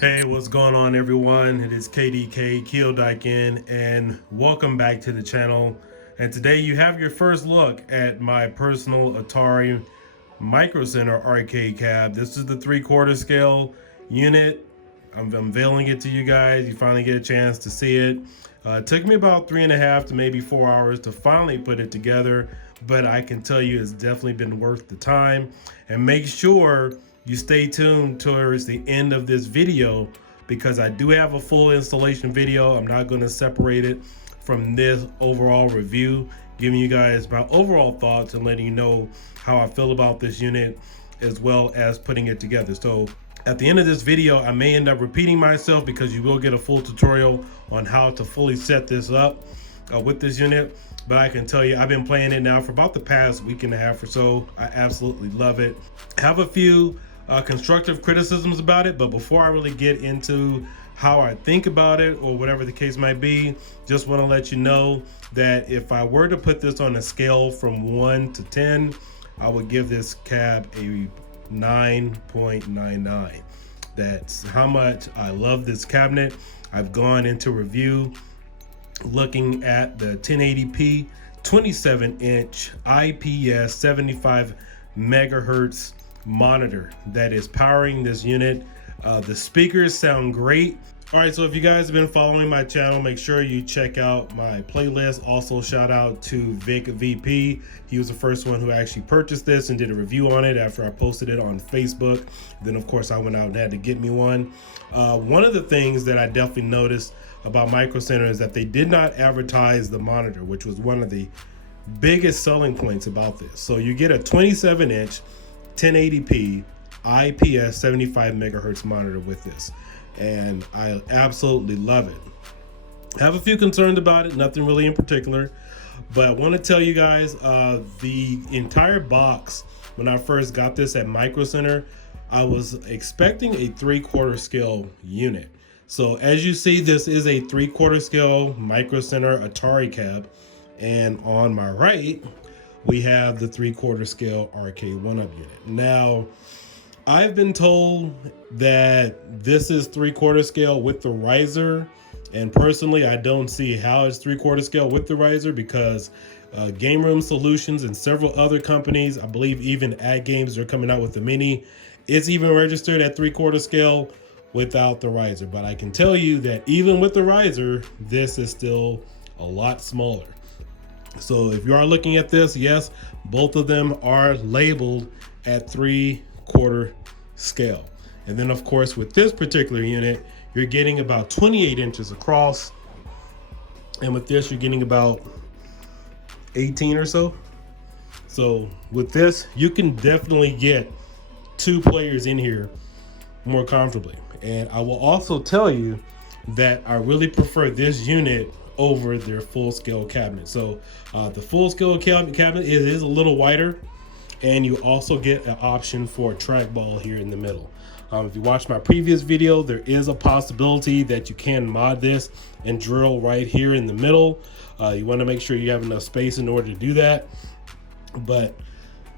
Hey, what's going on, everyone? It is KDK Keeldike, and welcome back to the channel. And today you have your first look at my personal Atari Micro Center arcade cab. This is the 3/4 scale unit. I'm unveiling it to you guys. You finally get a chance to see it. It took me about 3.5 to maybe 4 hours to finally put it together, but I can tell you it's definitely been worth the time. And make sure you stay tuned towards the end of this video, because I do have a full installation video. I'm not going to separate it from this overall review, giving you guys my overall thoughts and letting you know how I feel about this unit as well as putting it together. So at the end of this video, I may end up repeating myself because you will get a full tutorial on how to fully set this up with this unit. But I can tell you, I've been playing it now for about the past week and a half or so. I absolutely love it. Have a few constructive criticisms about it, but before I really get into how I think about it or whatever the case might be, just want to let you know that if I were to put this on a scale from 1 to 10, I would give this cab a 9.99. That's how much I love this cabinet. I've gone into review looking at the 1080p 27-inch IPS 75 megahertz monitor that is powering this unit. The speakers sound great. All right, so if you guys have been following my channel, make sure you check out my playlist. Also, shout out to Vic VP. He was the first one who actually purchased this and did a review on it after I posted it on Facebook. Then of course I went out and had to get me one. One of the things that I definitely noticed about Micro Center is that they did not advertise the monitor, which was one of the biggest selling points about this. So you get a 27-inch 1080p IPS 75 megahertz monitor with this, and I absolutely love it. I have a few concerns about it, nothing really in particular, but I want to tell you guys the entire box, when I first got this at Micro Center, I was expecting a 3/4 scale unit. So as you see, this is a 3/4 scale Micro Center Atari cab, and on my right we have the 3/4 scale arcade 1-up unit. Now, I've been told that this is 3/4 scale with the riser, and personally I don't see how it's 3/4 scale with the riser, because Game Room Solutions and several other companies, I believe even Ad Games, are coming out with the Mini. It's even registered at 3/4 scale without the riser, but I can tell you that even with the riser, this is still a lot smaller. So if you are looking at this, yes, both of them are labeled at 3/4 scale. And then of course with this particular unit, you're getting about 28 inches across, and with this you're getting about 18 or so. So with this, you can definitely get 2 players in here more comfortably. And I will also tell you that I really prefer this unit over their full scale cabinet. So the full scale cabinet is a little wider, and you also get an option for a trackball here in the middle. If you watch my previous video, there is a possibility that you can mod this and drill right here in the middle. You want to make sure you have enough space in order to do that. But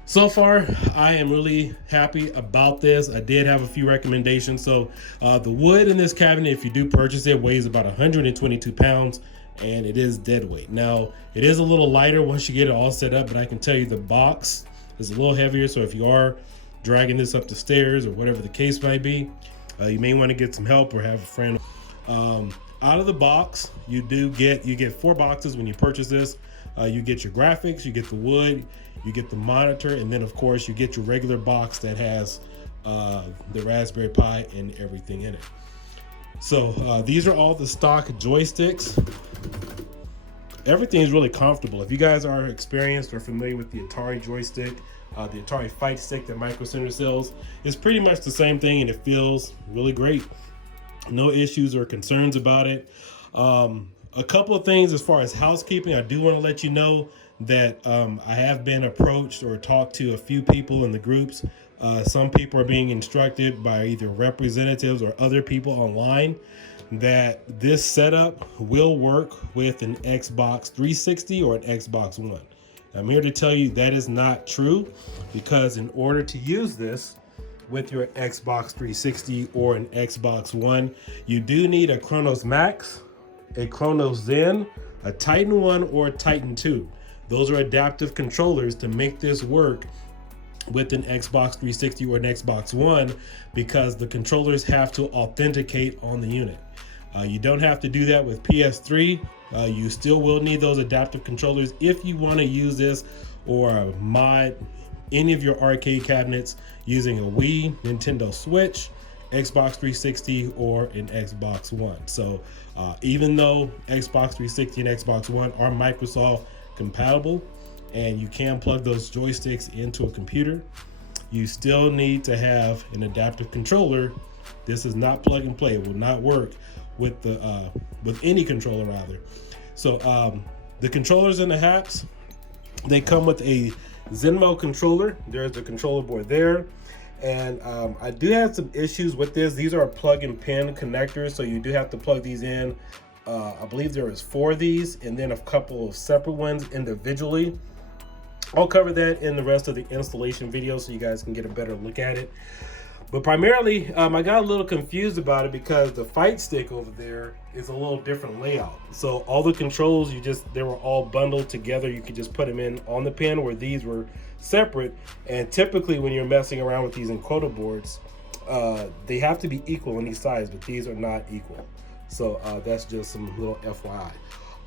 so far, I am really happy about this. I did have a few recommendations. So the wood in this cabinet, if you do purchase it, weighs about 122 pounds, and it is dead weight. Now, it is a little lighter once you get it all set up, but I can tell you the box is a little heavier. So if you are dragging this up the stairs or whatever the case might be, you may want to get some help or have a friend. Out of the box, you get 4 boxes when you purchase this. You get your graphics, you get the wood, you get the monitor, and then of course you get your regular box that has the Raspberry Pi and everything in it. So these are all the stock joysticks. everything is really comfortable. If you guys are experienced or familiar with the Atari joystick, the Atari Fight Stick that Micro Center sells, it's pretty much the same thing, and it feels really great. No issues or concerns about it. A couple of things as far as housekeeping, I do want to let you know that I have been approached or talked to a few people in the groups. Some people are being instructed by either representatives or other people online that this setup will work with an Xbox 360 or an Xbox One. I'm here to tell you that is not true, because in order to use this with your Xbox 360 or an Xbox One, you do need a Chronos Max, a Chronos Zen, a Titan 1, or a Titan 2. Those are adaptive controllers to make this work with an Xbox 360 or an Xbox One, because the controllers have to authenticate on the unit. You don't have to do that with PS3. You still will need those adaptive controllers if you want to use this or mod any of your arcade cabinets using a Wii, Nintendo Switch, Xbox 360, or an Xbox One. So even though Xbox 360 and Xbox One are Microsoft compatible and you can plug those joysticks into a computer, you still need to have an adaptive controller. This is not plug and play. It will not work with the with any controller rather. So the controllers and the hats, they come with a Zenmo controller. There's the controller board there. And I do have some issues with this. These are plug and pin connectors, so you do have to plug these in. I believe there is 4 of these and then a couple of separate ones individually. I'll cover that in the rest of the installation video so you guys can get a better look at it. But primarily, I got a little confused about it because the Fight Stick over there is a little different layout. So all the controls, they were all bundled together. You could just put them in on the pin, where these were separate. And typically when you're messing around with these encoder boards, they have to be equal in each size, but these are not equal. So that's just some little FYI.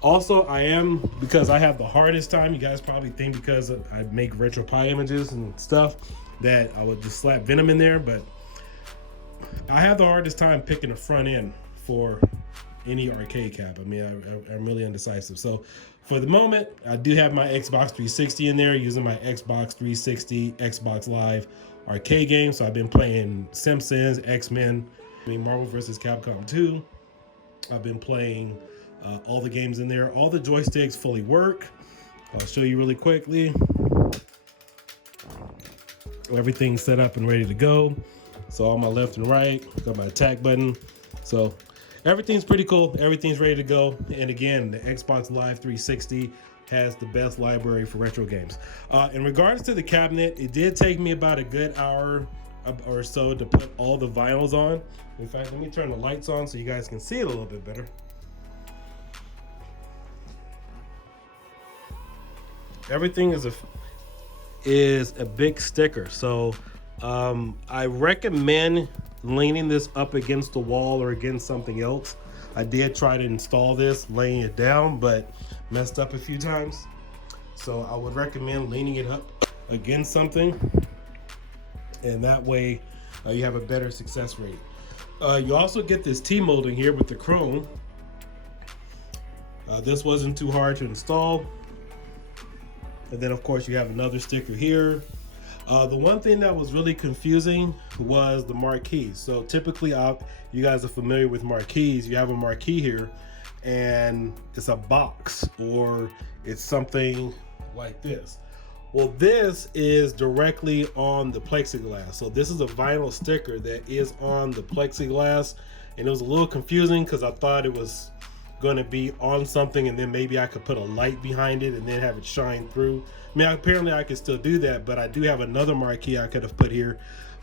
Also, because I have the hardest time, you guys probably think because I make RetroPie images and stuff that I would just slap Venom in there, but I have the hardest time picking a front end for any arcade cab. I mean, I'm really indecisive. So for the moment, I do have my Xbox 360 in there using my Xbox 360 Xbox Live arcade game. So I've been playing Simpsons, X-Men, Marvel vs. Capcom 2. I've been playing all the games in there. All the joysticks fully work. I'll show you really quickly. Everything's set up and ready to go. So on my left and right, got my attack button. So everything's pretty cool. Everything's ready to go. And again, the Xbox Live 360 has the best library for retro games. In regards to the cabinet, it did take me about a good hour or so to put all the vinyls on. In fact, let me turn the lights on so you guys can see it a little bit better. Everything is a big sticker. So I recommend leaning this up against the wall or against something else. I did try to install this laying it down, but messed up a few times. So I would recommend leaning it up against something, and that way you have a better success rate. You also get this T-molding here with the chrome. This wasn't too hard to install. And then of course you have another sticker here. The one thing that was really confusing was the marquee. So typically you guys are familiar with marquees. You have a marquee here and it's a box or it's something like this. Well, this is directly on the plexiglass. So this is a vinyl sticker that is on the plexiglass, and it was a little confusing because I thought it was going to be on something and then maybe I could put a light behind it and then have it shine through. I mean, apparently I could still do that, but I do have another marquee I could have put here,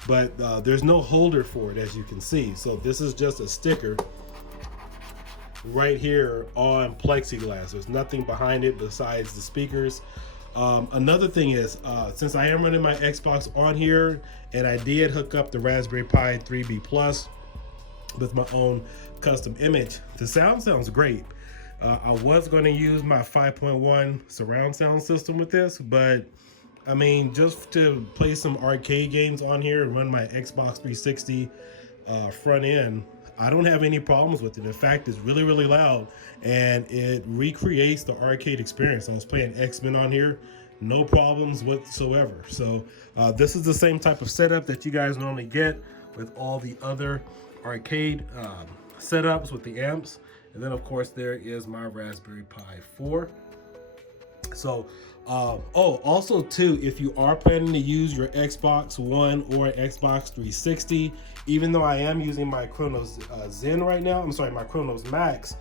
but there's no holder for it, as you can see. So this is just a sticker right here on plexiglass. There's nothing behind it besides the speakers. Another thing is, since I am running my Xbox on here, and I did hook up the Raspberry Pi 3B Plus with my own custom image, the sound sounds great. I was going to use my 5.1 surround sound system with this, but I mean, just to play some arcade games on here and run my Xbox 360 front end, I don't have any problems with it. In fact, it's really, really loud, and it recreates the arcade experience. I was playing X-Men on here, no problems whatsoever. So this is the same type of setup that you guys normally get with all the other arcade setups with the amps. And then of course there is my Raspberry Pi 4. So also too, if you are planning to use your Xbox One or Xbox 360, even though I am using my Chronos Zen right now, I'm sorry, my Chronos Max,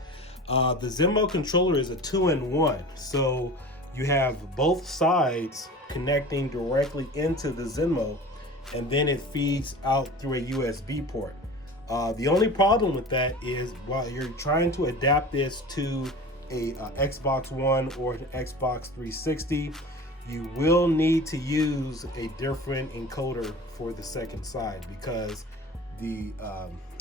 the Zenmo controller is a 2-in-1. So you have both sides connecting directly into the Zenmo, and then it feeds out through a USB port. The only problem with that is while you're trying to adapt this to a Xbox One or an Xbox 360, you will need to use a different encoder for the second side, because the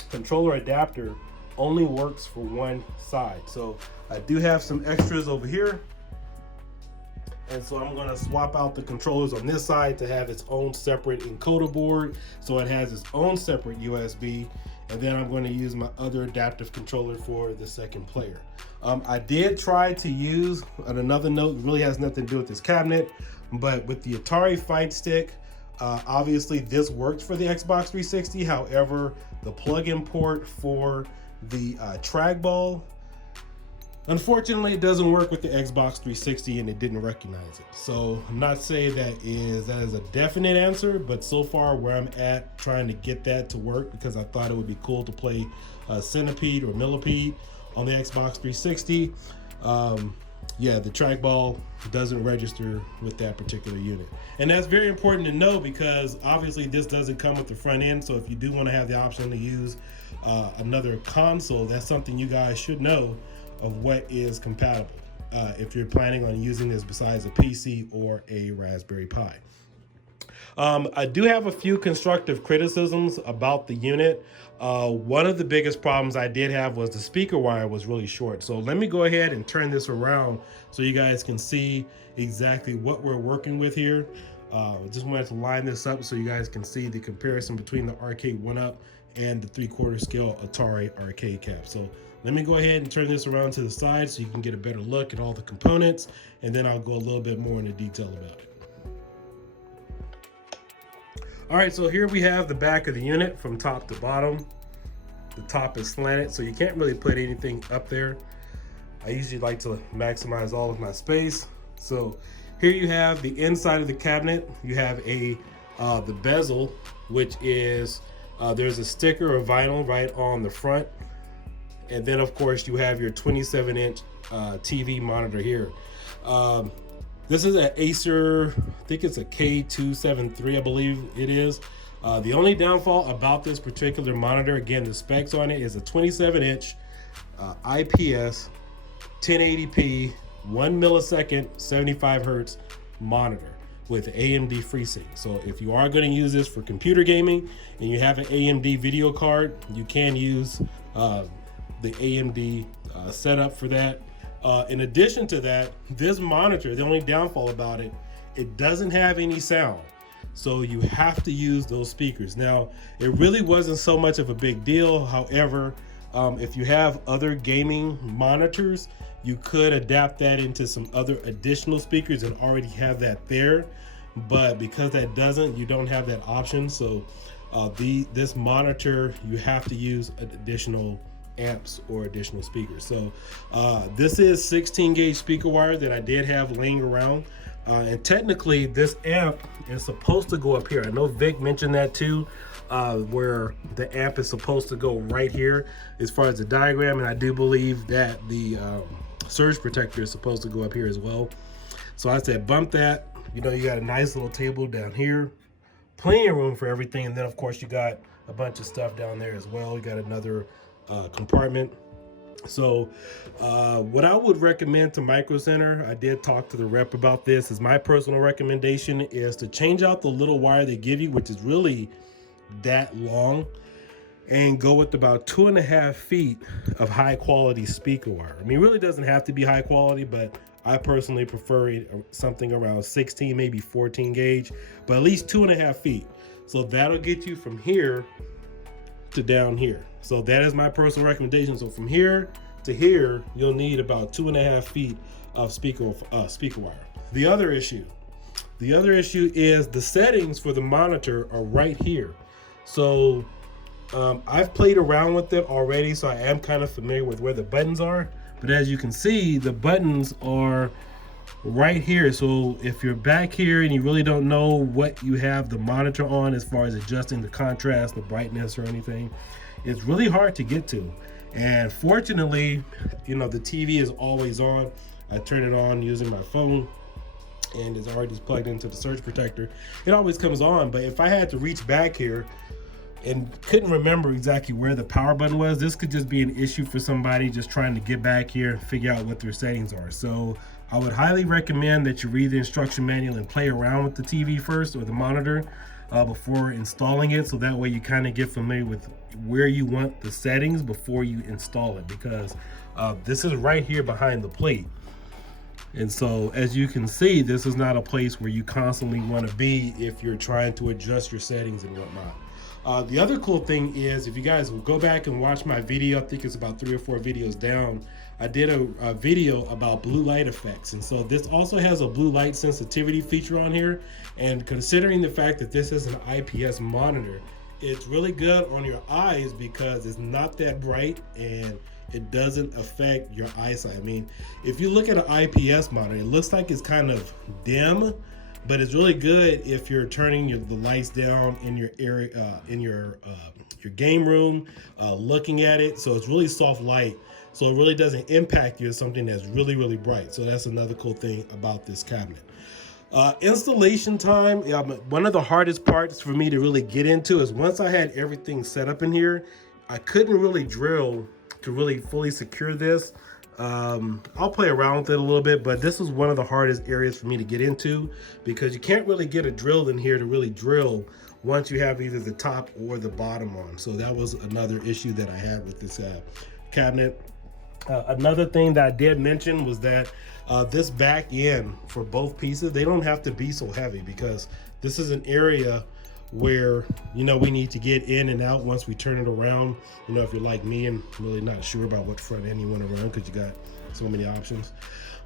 controller adapter only works for one side. So I do have some extras over here, and so I'm going to swap out the controllers on this side to have its own separate encoder board, so it has its own separate USB. And then I'm going to use my other adaptive controller for the second player. I did try to use, on another note, it really has nothing to do with this cabinet, but with the Atari Fight Stick, obviously this works for the Xbox 360. However, the plug-in port for the trackball, unfortunately, it doesn't work with the Xbox 360, and it didn't recognize it. So I'm not saying that is a definite answer, but so far where I'm at trying to get that to work, because I thought it would be cool to play Centipede or Millipede on the Xbox 360. Yeah, the trackball doesn't register with that particular unit. And that's very important to know, because obviously this doesn't come with the front end. So if you do want to have the option to use another console, that's something you guys should know of what is compatible if you're planning on using this besides a PC or a Raspberry Pi. I do have a few constructive criticisms about the unit. One of the biggest problems I did have was the speaker wire was really short. So let me go ahead and turn this around so you guys can see exactly what we're working with here. Just wanted to line this up so you guys can see the comparison between the Arcade 1-Up and the 3/4 scale Atari arcade cab. So let me go ahead and turn this around to the side so you can get a better look at all the components, and then I'll go a little bit more into detail about it. All right, so here we have the back of the unit from top to bottom. The top is slanted, so you can't really put anything up there. I usually like to maximize all of my space. So here you have the inside of the cabinet. You have the bezel, which is, there's a sticker of vinyl right on the front. And then of course you have your 27-inch TV monitor here. This is an Acer, I think it's a K273, I believe it is. The only downfall about this particular monitor, again, the specs on it is a 27-inch IPS 1080p 1 millisecond 75 hertz monitor with AMD FreeSync. So if you are going to use this for computer gaming and you have an AMD video card, you can use the AMD setup for that. In addition to that, this monitor, the only downfall about it, it doesn't have any sound. So you have to use those speakers. Now, it really wasn't so much of a big deal. However, if you have other gaming monitors, you could adapt that into some other additional speakers and already have that there. But because that doesn't, you don't have that option. So this monitor, you have to use additional amps or additional speakers. So this is 16 gauge speaker wire that I did have laying around, and technically this amp is supposed to go up here. I know Vic mentioned that too, where the amp is supposed to go right here as far as the diagram, and I do believe that the surge protector is supposed to go up here as well. So I said bump that. You know, you got a nice little table down here, plenty of room for everything, and then of course you got a bunch of stuff down there as well. You got another compartment. So what I would recommend to Micro Center, I did talk to the rep about this, is my personal recommendation is to change out the little wire they give you, which is really that long, and go with about 2.5 feet of high quality speaker wire. I mean, it really doesn't have to be high quality, but I personally prefer something around 16, maybe 14 gauge, but at least 2.5 feet. So that'll get you from here to down here. So that is my personal recommendation. So from here to here, you'll need about 2.5 feet of speaker wire. The other issue is the settings for the monitor are right here. So I've played around with them already, so I am kind of familiar with where the buttons are. But as you can see, the buttons are right here. So if you're back here and you really don't know what you have the monitor on as far as adjusting the contrast, the brightness, or anything, it's really hard to get to. And fortunately, you know, the TV is always on. I turn it on using my phone, and it's already plugged into the surge protector. It always comes on. But if I had to reach back here and couldn't remember exactly where the power button was, this could just be an issue for somebody just trying to get back here and figure out what their settings are. So I would highly recommend that you read the instruction manual and play around with the TV first, or the monitor, before installing it, so that way you kind of get familiar with where you want the settings before you install it, because this is right here behind the plate. And so as you can see, this is not a place where you constantly want to be if you're trying to adjust your settings and whatnot. The other cool thing is, if you guys will go back and watch my video, I think it's about 3 or 4 videos down, I did a video about blue light effects. And so this also has a blue light sensitivity feature on here. And considering the fact that this is an IPS monitor, it's really good on your eyes because it's not that bright and it doesn't affect your eyesight. I mean, if you look at an IPS monitor, it looks like it's kind of dim, but it's really good if you're turning the lights down in your area, in your game room, looking at it. So it's really soft light, so it really doesn't impact you as something that's really, really bright. So that's another cool thing about this cabinet. Installation time, one of the hardest parts for me to really get into is once I had everything set up in here, I couldn't really drill to really fully secure this. I'll play around with it a little bit, but this is one of the hardest areas for me to get into, because you can't really get a drill in here to really drill once you have either the top or the bottom on. So that was another issue that I had with this cabinet. Another thing that I did mention was that this back end for both pieces, they don't have to be so heavy, because this is an area where, you know, we need to get in and out once we turn it around. You know, if you're like me and really not sure about what front end you want to run, because you got so many options.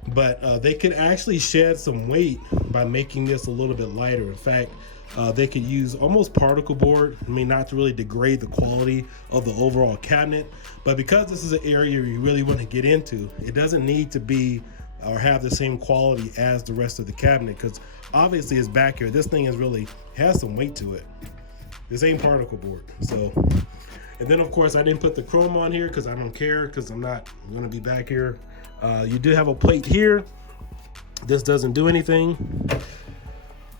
But they could actually shed some weight by making this a little bit lighter. In fact, they could use almost particle board. I mean, not to really degrade the quality of the overall cabinet, but because this is an area you really want to get into, it doesn't need to be or have the same quality as the rest of the cabinet, because obviously it's back here. This thing has some weight to it. This ain't particle board. So, and then of course I didn't put the chrome on here because I don't care, because I'm not going to be back here. You do have a plate here. This doesn't do anything.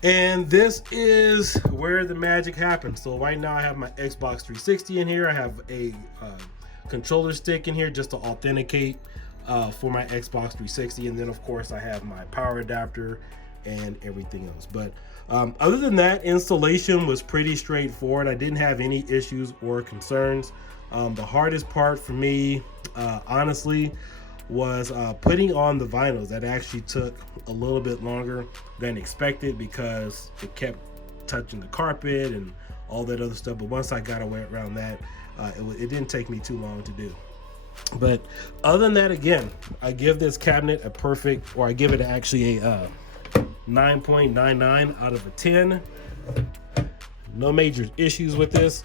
And this is where the magic happens. So right now I have my Xbox 360 in here. I have a controller stick in here just to authenticate for my Xbox 360. And then of course I have my power adapter and everything else. But other than that, installation was pretty straightforward. I didn't have any issues or concerns. The hardest part for me, honestly, was putting on the vinyls. That actually took a little bit longer than expected because it kept touching the carpet and all that other stuff. But once I got away around that, it didn't take me too long to do. But other than that, again, I give this cabinet a perfect, or I give it actually a 9.99 out of a 10. No major issues with this.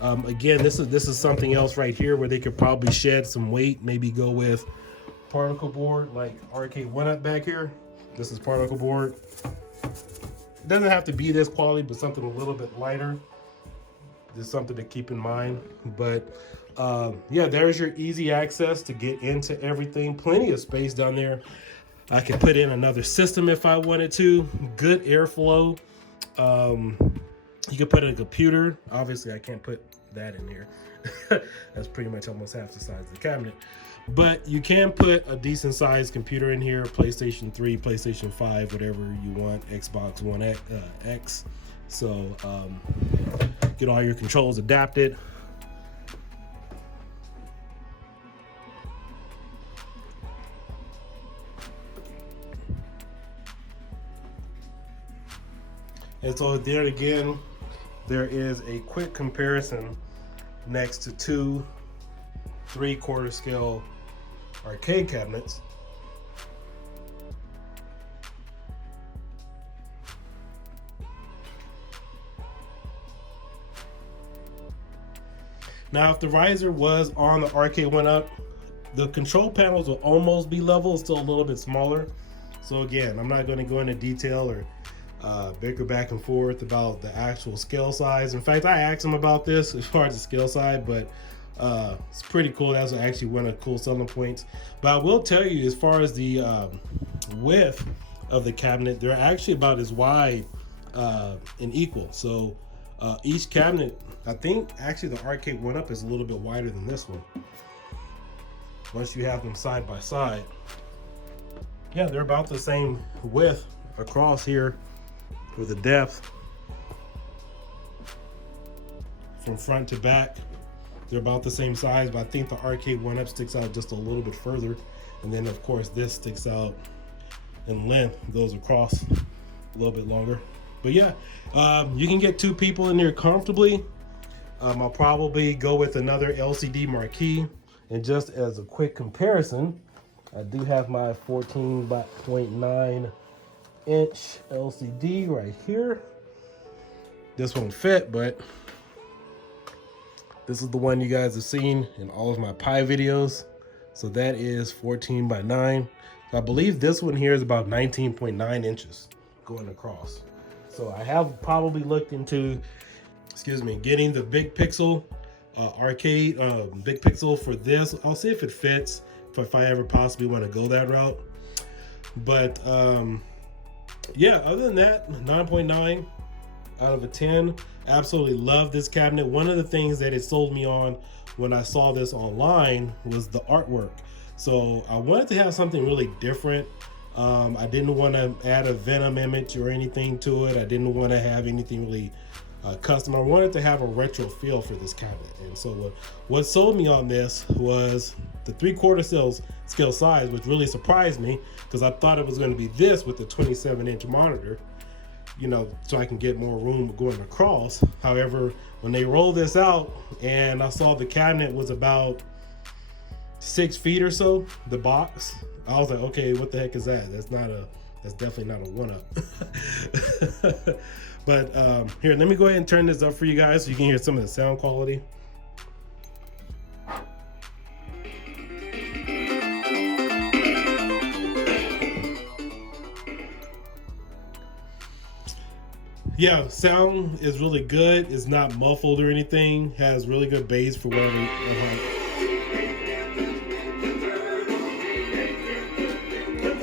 Again, this is something else right here where they could probably shed some weight, maybe go with particle board like Arcade 1-Up back here. This is particle board. It doesn't have to be this quality, but something a little bit lighter. Just something to keep in mind. But yeah, there's your easy access to get into everything. Plenty of space down there. I can put in another system if I wanted to. Good airflow. You can put in a computer. Obviously, I can't put that in here. That's pretty much almost half the size of the cabinet. But you can put a decent sized computer in here, PlayStation 3, PlayStation 5, whatever you want, Xbox One X. So get all your controls adapted. And so there again, there is a quick comparison next to two 3/4 scale arcade cabinets. Now, if the riser was on the Arcade 1-Up, the control panels will almost be level, it's still a little bit smaller. So again, I'm not going to go into detail or bicker back and forth about the actual scale size. In fact, I asked him about this as far as the scale size, but it's pretty cool. That's actually one of the cool selling points. But I will tell you, as far as the width of the cabinet, they're actually about as wide and equal. So each cabinet, I think actually the Arcade 1-Up is a little bit wider than this one. Once you have them side by side, yeah, they're about the same width across here with the depth from front to back. They're about the same size, but I think the Arcade 1-Up sticks out just a little bit further. And then of course this sticks out in length, goes across a little bit longer. But yeah, you can get 2 people in there comfortably. I'll probably go with another LCD Marquee. And just as a quick comparison, I do have my 14.9 inch LCD right here. This won't fit, but this is the one you guys have seen in all of my Pi videos. So that is 14:9. So I believe this one here is about 19.9 inches going across. So I have probably looked into, getting the big pixel arcade, big pixel for this. I'll see if it fits, if I ever possibly want to go that route. But yeah, other than that, 9.9 out of a 10. Absolutely love this cabinet. One of the things that it sold me on when I saw this online was the artwork. So I wanted to have something really different. I didn't want to add a Venom image or anything to it. I didn't want to have anything really custom. I wanted to have a retro feel for this cabinet. And so what sold me on this was the 3/4 scale size, which really surprised me because I thought it was going to be this with the 27-inch monitor, you know, so I can get more room going across. However, when they rolled this out and I saw the cabinet was about 6 feet or so, the box, I was like, okay, what the heck is that? That's definitely not a 1-Up. But here, let me go ahead and turn this up for you guys so you can hear some of the sound quality. Yeah, sound is really good. It's not muffled or anything. Has really good bass for whatever.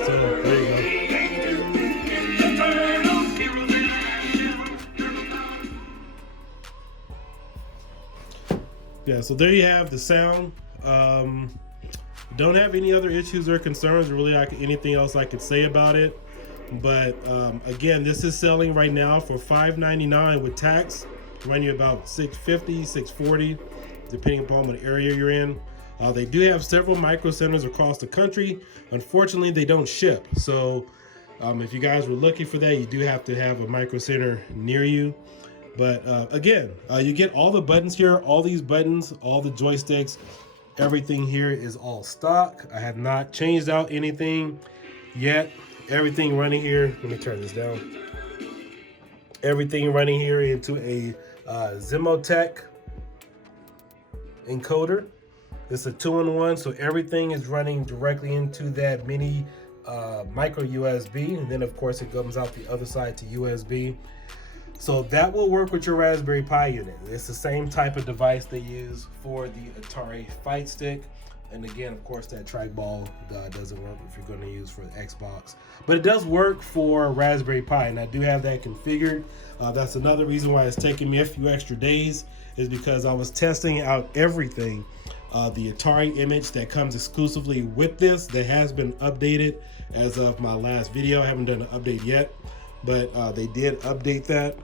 So there you go. Yeah, so there you have the sound. Don't have any other issues or concerns, or really anything else I could say about it. But again, this is selling right now for $599 with tax, running you about $650, $640, depending upon what area you're in. They do have several micro centers across the country. Unfortunately, they don't ship. So if you guys were looking for that, you do have to have a micro center near you. But again, you get all the buttons here, all these buttons, all the joysticks, everything here is all stock. I have not changed out anything yet. Everything running here, let me turn this down. Everything running here into a Zenmo encoder. It's a 2-in-1, so everything is running directly into that mini micro USB, and then of course it comes out the other side to USB. So that will work with your Raspberry Pi unit. It's the same type of device they use for the Atari Fight Stick. And again, of course, that trackball doesn't work if you're going to use for the Xbox. But it does work for Raspberry Pi, and I do have that configured. That's another reason why it's taking me a few extra days, is because I was testing out everything. The Atari image that comes exclusively with this, that has been updated as of my last video. I haven't done an update yet, but they did update that.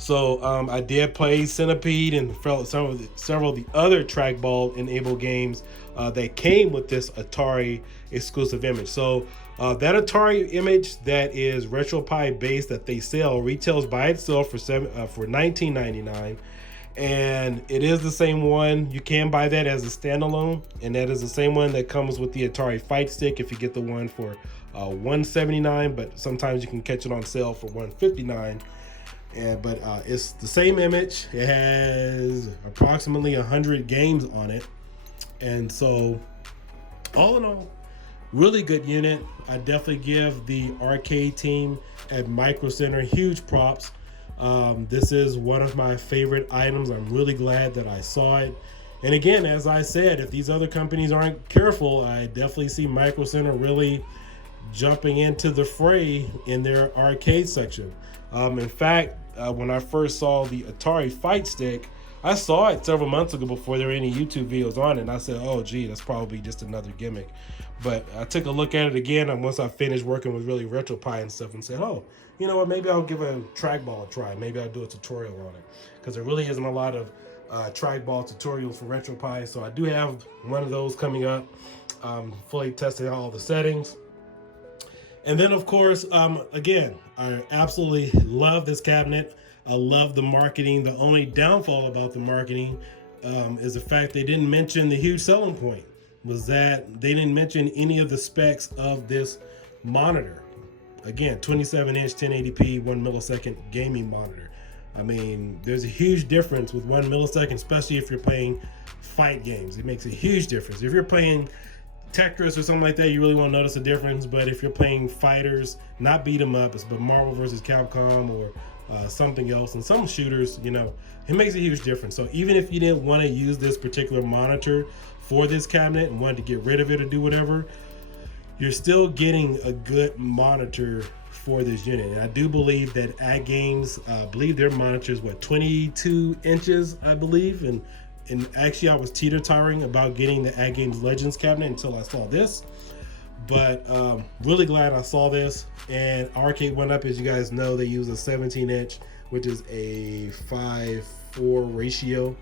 So I did play Centipede and several of the other trackball enabled games that came with this Atari exclusive image. So that Atari image that is RetroPie based that they sell retails by itself for $19.99, and it is the same one. You can buy that as a standalone, and that is the same one that comes with the Atari Fight Stick if you get the one for $179, but sometimes you can catch it on sale for $159. But it's the same image. It has approximately 100 games on it, and so all in all, really good unit. I definitely give the arcade team at Micro Center huge props. This is one of my favorite items. I'm really glad that I saw it. And again, as I said, if these other companies aren't careful, I definitely see Micro Center really jumping into the fray in their arcade section. In fact, when I first saw the Atari Fight Stick, I saw it several months ago before there were any YouTube videos on it, and I said, oh gee, that's probably just another gimmick. But I took a look at it again, and once I finished working with really RetroPie and stuff, and said, oh, you know what, maybe I'll give a trackball a try. Maybe I'll do a tutorial on it, because there really isn't a lot of trackball tutorials for RetroPie. So I do have one of those coming up, fully testing all the settings. And then, of course, again, I absolutely love this cabinet. I love the marketing. The only downfall about the marketing is the fact they didn't mention the huge selling point, was that they didn't mention any of the specs of this monitor. Again, 27-inch 1080p 1 millisecond gaming monitor. I mean, there's a huge difference with 1 millisecond, especially if you're playing fight games. It makes a huge difference. If you're playing Tetris or something like that, you really won't notice a difference. But if you're playing fighters, not beat 'em ups, but Marvel versus Capcom or something else, and some shooters, you know, it makes a huge difference. So even if you didn't want to use this particular monitor for this cabinet and wanted to get rid of it or do whatever, you're still getting a good monitor for this unit. And I do believe that ARCADE, I believe their monitor is 22 inches, I believe. And actually I was teeter-tottering about getting the ARCADE Legends cabinet until I saw this. But really glad I saw this. And Arcade went up, as you guys know, they use a 17-inch, which is a 5:4 ratio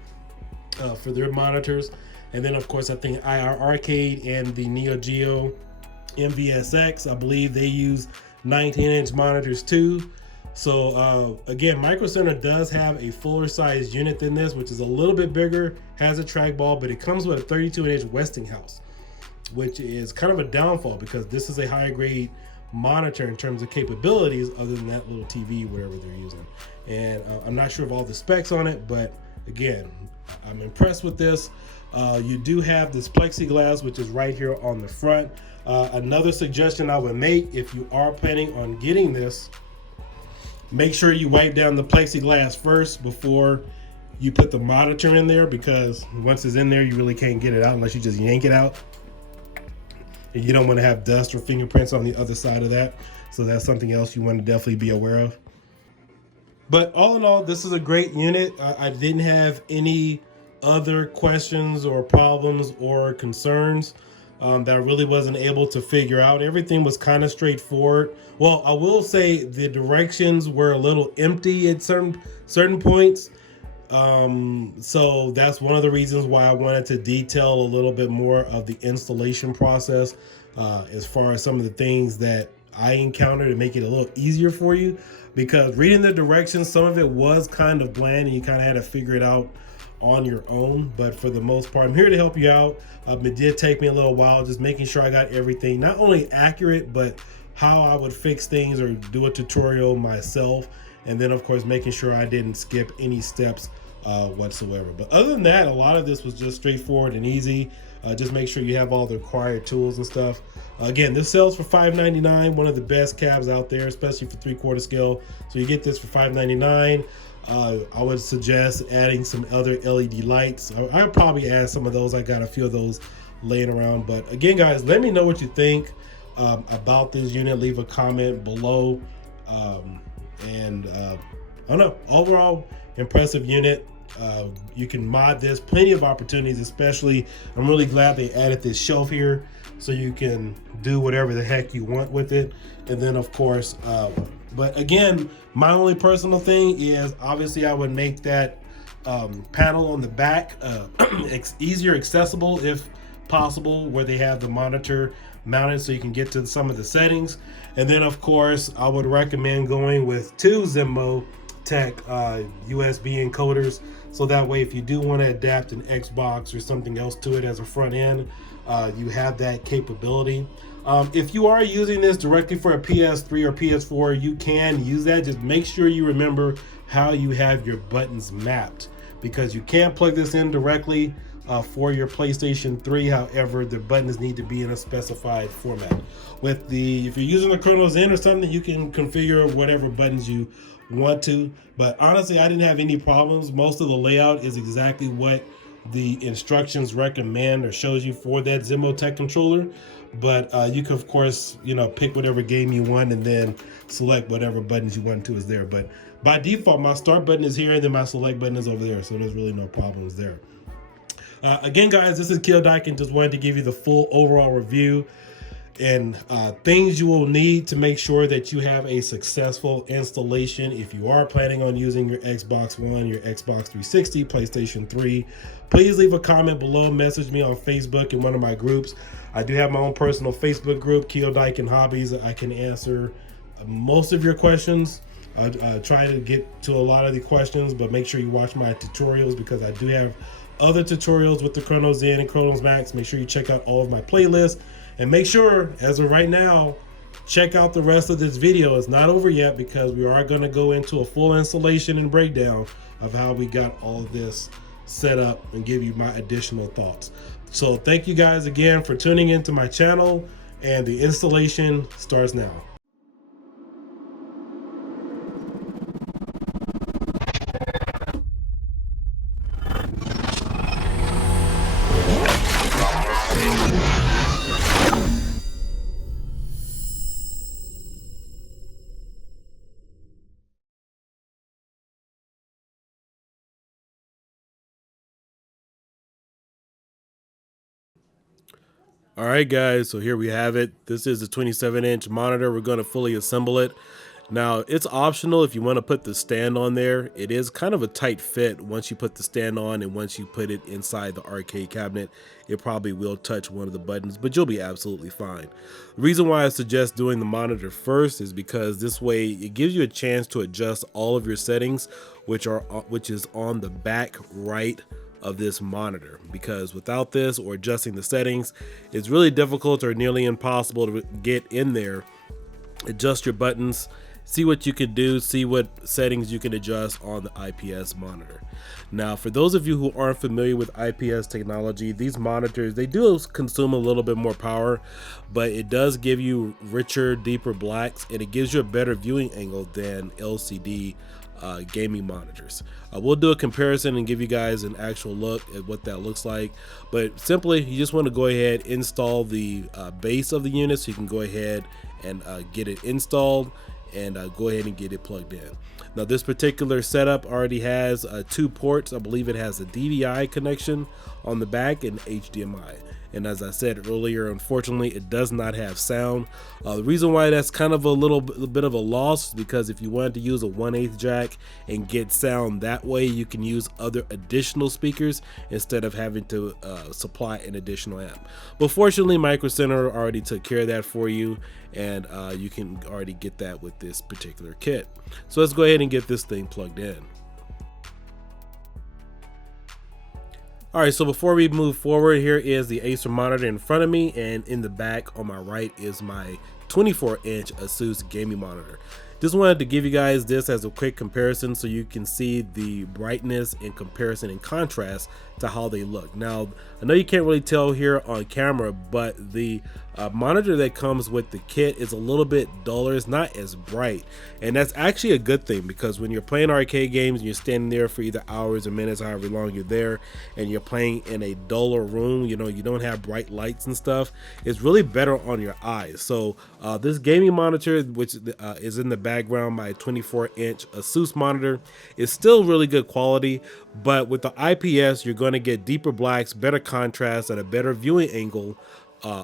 for their monitors. And then, of course, I think Arcade and the Neo Geo MVSX, I believe they use 19-inch monitors too. So again, Micro Center does have a fuller size unit than this, which is a little bit bigger, has a trackball, but it comes with a 32-inch Westinghouse, which is kind of a downfall because this is a higher grade monitor in terms of capabilities other than that little TV, whatever they're using. And I'm not sure of all the specs on it, but again, I'm impressed with this. You do have this plexiglass, which is right here on the front. Another suggestion I would make, if you are planning on getting this, make sure you wipe down the plexiglass first before you put the monitor in there, because once it's in there, you really can't get it out unless you just yank it out. And you don't want to have dust or fingerprints on the other side of that. So that's something else you want to definitely be aware of. But all in all, this is a great unit. I didn't have any other questions or problems or concerns that I really wasn't able to figure out. Everything was kind of straightforward. Well, I will say the directions were a little empty at certain points. So that's one of the reasons why I wanted to detail a little bit more of the installation process as far as some of the things that I encountered to make it a little easier for you, because reading the directions, some of it was kind of bland and you kind of had to figure it out on your own. But for the most part, I'm here to help you out. It did take me a little while just making sure I got everything not only accurate, but how I would fix things or do a tutorial myself. And then of course, making sure I didn't skip any steps whatsoever. But other than that, a lot of this was just straightforward and easy. Just make sure you have all the required tools and stuff. Again, this sells for $5.99, one of the best cabs out there, especially for 3/4 scale. So you get this for $5.99. I would suggest adding some other LED lights. I'll probably add some of those. I got a few of those laying around. But again, guys, let me know what you think about this unit. Leave a comment below. I don't know, overall impressive unit. You can mod this, plenty of opportunities, especially I'm really glad they added this shelf here so you can do whatever the heck you want with it. And then of course, but again, my only personal thing is obviously I would make that panel on the back easier accessible if possible, where they have the monitor mounted so you can get to some of the settings. And then of course, I would recommend going with two Zenmo Tech USB encoders, so that way if you do want to adapt an Xbox or something else to it as a front end, you have that capability. If you are using this directly for a PS3 or PS4, you can use that. Just make sure you remember how you have your buttons mapped, because you can't plug this in directly for your PlayStation 3. However, the buttons need to be in a specified format. If you're using a Chrono Zen or something, you can configure whatever buttons you want to. But honestly, I didn't have any problems. Most of the layout is exactly what the instructions recommend or shows you for that Zenmo Tech controller. But you can, of course, pick whatever game you want and then select whatever buttons you want to is there. But by default, my start button is here and then my select button is over there. So there's really no problems there. Again, guys, this is Kill and just wanted to give you the full overall review and things you will need to make sure that you have a successful installation. If you are planning on using your Xbox One, your Xbox 360, PlayStation 3, please leave a comment below. Message me on Facebook in one of my groups. I do have my own personal Facebook group, Kill and Hobbies. I can answer most of your questions. I try to get to a lot of the questions, but make sure you watch my tutorials, because I do have other tutorials with the Chrono Zen and Chronos Max. Make sure you check out all of my playlists, and make sure, as of right now, check out the rest of this video. It's not over yet, because we are going to go into a full installation and breakdown of how we got all of this set up and give you my additional thoughts. So thank you guys again for tuning into my channel, and the installation starts now. All right, guys, so here we have it. This is a 27-inch monitor. We're going to fully assemble it. Now, it's optional if you want to put the stand on there. It is kind of a tight fit once you put the stand on, and once you put it inside the arcade cabinet, it probably will touch one of the buttons, but you'll be absolutely fine. The reason why I suggest doing the monitor first is because this way it gives you a chance to adjust all of your settings, which is on the back right of this monitor, because without this or adjusting the settings, it's really difficult or nearly impossible to get in there, adjust your buttons, see what you can do, see what settings you can adjust on the IPS monitor. Now, for those of you who aren't familiar with IPS technology, these monitors, they do consume a little bit more power, but it does give you richer, deeper blacks, and it gives you a better viewing angle than LCD gaming monitors. We'll do a comparison and give you guys an actual look at what that looks like, but simply you just want to go ahead, install the base of the unit, so you can go ahead and get it installed and go ahead and get it plugged in. Now, this particular setup already has 2 ports. I believe it has a DVI connection on the back and HDMI. And as I said earlier, unfortunately, it does not have sound. The reason why that's kind of a little bit of a loss is because if you wanted to use a 1/8 jack and get sound that way, you can use other additional speakers instead of having to supply an additional amp. But fortunately, Micro Center already took care of that for you, and you can already get that with this particular kit. So let's go ahead and get this thing plugged in. All right, so before we move forward, here is the Acer monitor in front of me, and in the back on my right is my 24-inch Asus gaming monitor. Just wanted to give you guys this as a quick comparison so you can see the brightness in comparison and contrast to how they look. Now, I know you can't really tell here on camera, but the monitor that comes with the kit is a little bit duller. It's not as bright, and that's actually a good thing, because when you're playing arcade games and you're standing there for either hours or minutes, however long you're there, and you're playing in a duller room, you don't have bright lights and stuff, it's really better on your eyes. So this gaming monitor, which is in the background, my 24-inch Asus monitor, is still really good quality, but with the IPS, you're going to get deeper blacks, better contrast, and a better viewing angle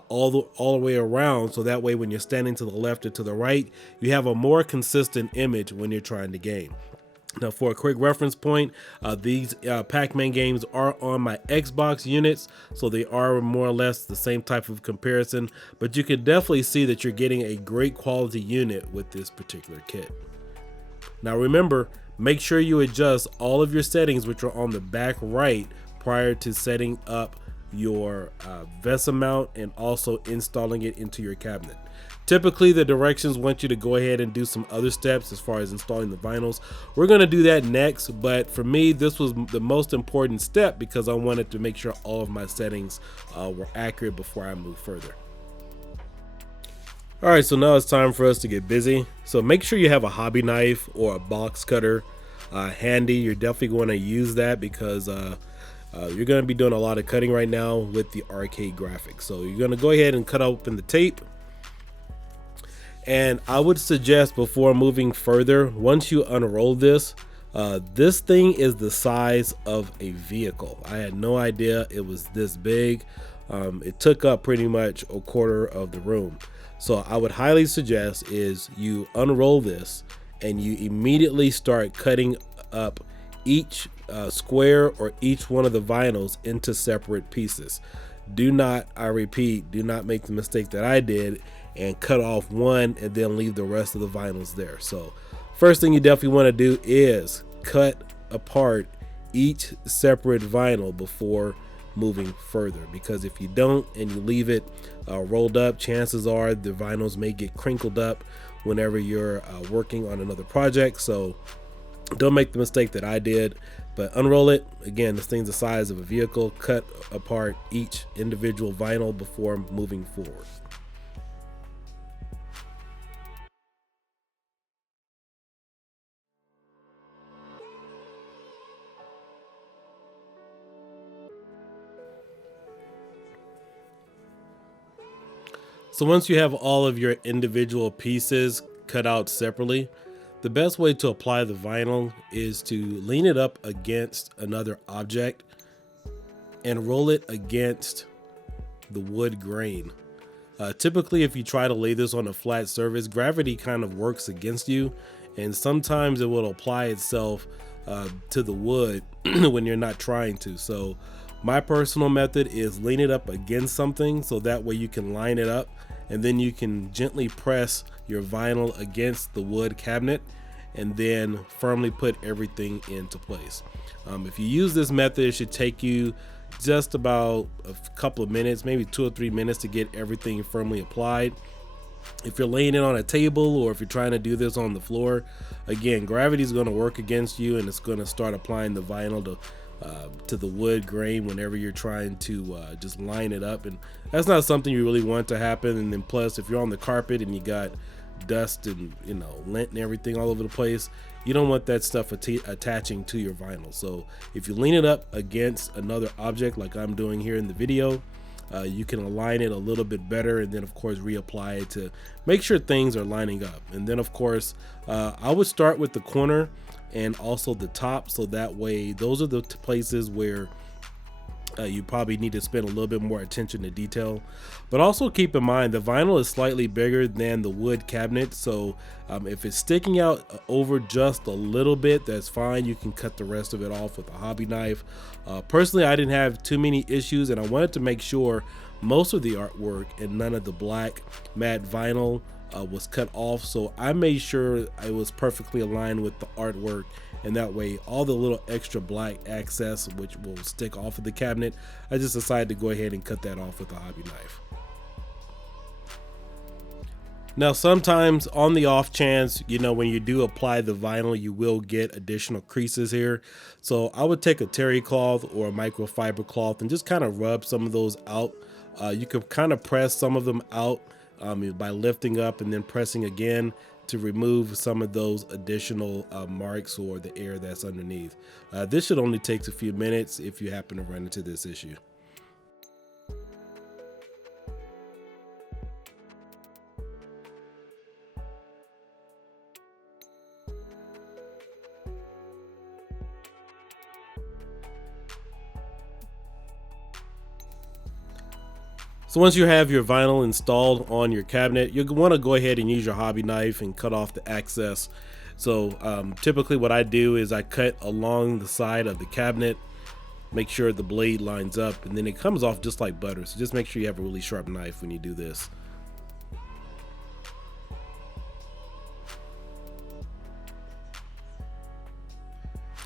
all the way around, so that way when you're standing to the left or to the right, you have a more consistent image when you're trying to game. Now, for a quick reference point, these Pac-Man games are on my Xbox units, so they are more or less the same type of comparison, but you can definitely see that you're getting a great quality unit with this particular kit. Now remember, make sure you adjust all of your settings which are on the back right prior to setting up your VESA mount and also installing it into your cabinet. Typically the directions want you to go ahead and do some other steps as far as installing the vinyls. We're going to do that next, but for me this was the most important step because I wanted to make sure all of my settings were accurate before I move further. Alright, so now it's time for us to get busy. So make sure you have a hobby knife or a box cutter handy. You're definitely going to use that because you're going to be doing a lot of cutting right now with the arcade graphics. So you're going to go ahead and cut open the tape. And I would suggest before moving further, once you unroll this, this thing is the size of a vehicle. I had no idea it was this big. It took up pretty much a quarter of the room. So I would highly suggest is you unroll this and you immediately start cutting up each square or each one of the vinyls into separate pieces. Do not, I repeat, do not make the mistake that I did and cut off one and then leave the rest of the vinyls there. So first thing you definitely want to do is cut apart each separate vinyl before moving further, because if you don't and you leave it rolled up, chances are the vinyls may get crinkled up whenever you're working on another project. So don't make the mistake that I did, but unroll it. Again, this thing's the size of a vehicle. Cut apart each individual vinyl before moving forward. So once you have all of your individual pieces cut out separately, the best way to apply the vinyl is to lean it up against another object and roll it against the wood grain. Typically, if you try to lay this on a flat surface, gravity kind of works against you, and sometimes it will apply itself to the wood when you're not trying to. So my personal method is lean it up against something so that way you can line it up, and then you can gently press your vinyl against the wood cabinet and then firmly put everything into place. If you use this method, it should take you just about a couple of minutes, maybe 2 or 3 minutes to get everything firmly applied. If you're laying it on a table or if you're trying to do this on the floor, again, gravity is going to work against you and it's going to start applying the vinyl to the wood grain whenever you're trying to just line it up, and that's not something you really want to happen. And then plus, if you're on the carpet and you got dust and lint and everything all over the place, you don't want that stuff attaching to your vinyl. So if you lean it up against another object like I'm doing here in the video, you can align it a little bit better, and then of course reapply it to make sure things are lining up. And then of course I would start with the corner and also the top, so that way those are the places where you probably need to spend a little bit more attention to detail. But also keep in mind the vinyl is slightly bigger than the wood cabinet, so if it's sticking out over just a little bit, that's fine. You can cut the rest of it off with a hobby knife. Personally, I didn't have too many issues, and I wanted to make sure most of the artwork and none of the black matte vinyl was cut off, so I made sure it was perfectly aligned with the artwork, and that way all the little extra black access which will stick off of the cabinet, I just decided to go ahead and cut that off with a hobby knife. Now sometimes on the off chance, when you do apply the vinyl, you will get additional creases here, so I would take a terry cloth or a microfiber cloth and just kind of rub some of those out. You could kind of press some of them out by lifting up and then pressing again to remove some of those additional marks or the air that's underneath. This should only take a few minutes if you happen to run into this issue. So once you have your vinyl installed on your cabinet, you'll want to go ahead and use your hobby knife and cut off the excess. So typically what I do is I cut along the side of the cabinet, make sure the blade lines up, and then it comes off just like butter. So just make sure you have a really sharp knife when you do this.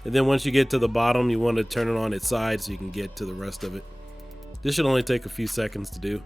And then once you get to the bottom, you want to turn it on its side so you can get to the rest of it. This should only take a few seconds to do.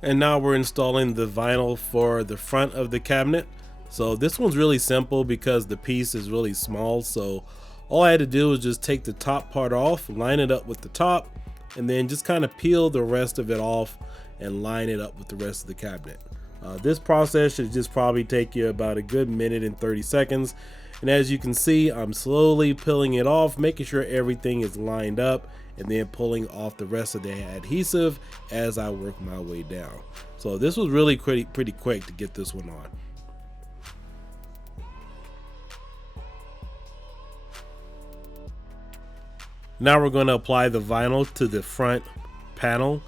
And now we're installing the vinyl for the front of the cabinet. So this one's really simple because the piece is really small. So all I had to do was just take the top part off, line it up with the top, and then just kind of peel the rest of it off and line it up with the rest of the cabinet. This process should just probably take you about a good minute and 30 seconds. And as you can see, I'm slowly peeling it off, making sure everything is lined up, and then pulling off the rest of the adhesive as I work my way down. So this was really pretty quick to get this one on. Now we're going to apply the vinyl to the front panel.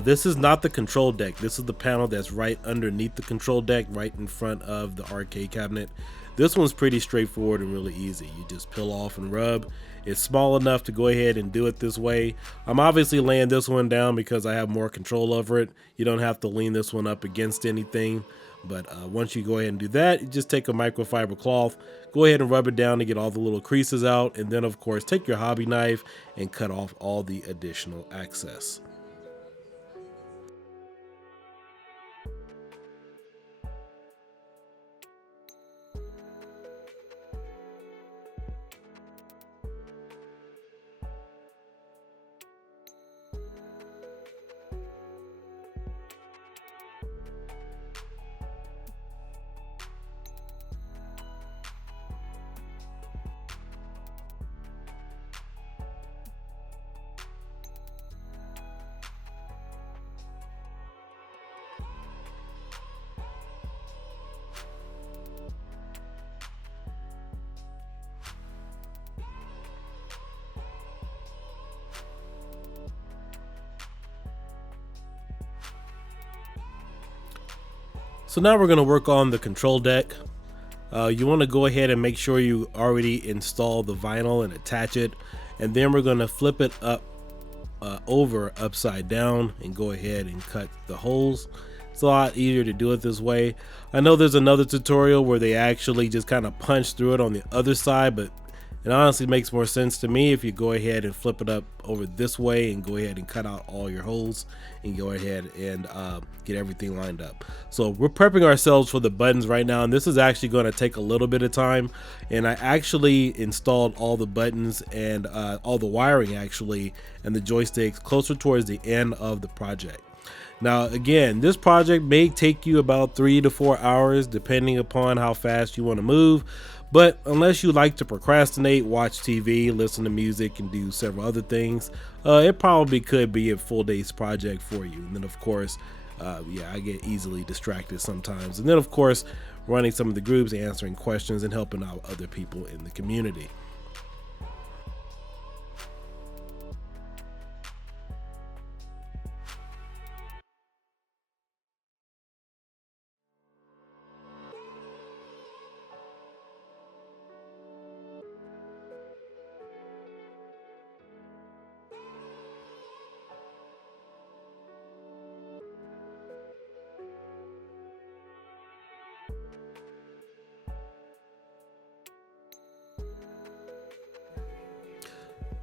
This is not the control deck. This is the panel that's right underneath the control deck, right in front of the arcade cabinet. This one's pretty straightforward and really easy. You just peel off and rub. It's small enough to go ahead and do it this way. I'm obviously laying this one down because I have more control over it. You don't have to lean this one up against anything. But once you go ahead and do that, you just take a microfiber cloth, go ahead and rub it down to get all the little creases out. And then of course, take your hobby knife and cut off all the additional excess. So now we're going to work on the control deck. You want to go ahead and make sure you already install the vinyl and attach it. And then we're going to flip it up over upside down and go ahead and cut the holes. It's a lot easier to do it this way. I know there's another tutorial where they actually just kind of punch through it on the other side, but it honestly makes more sense to me if you go ahead and flip it up over this way and go ahead and cut out all your holes and go ahead and get everything lined up. So we're prepping ourselves for the buttons right now, and this is actually going to take a little bit of time. And I actually installed all the buttons and all the wiring actually and the joysticks closer towards the end of the project. Now again, this project may take you about 3 to 4 hours depending upon how fast you want to move. But unless you like to procrastinate, watch TV, listen to music, and do several other things, it probably could be a full day's project for you. And then of course, yeah, I get easily distracted sometimes. And then of course, running some of the groups, answering questions, and helping out other people in the community.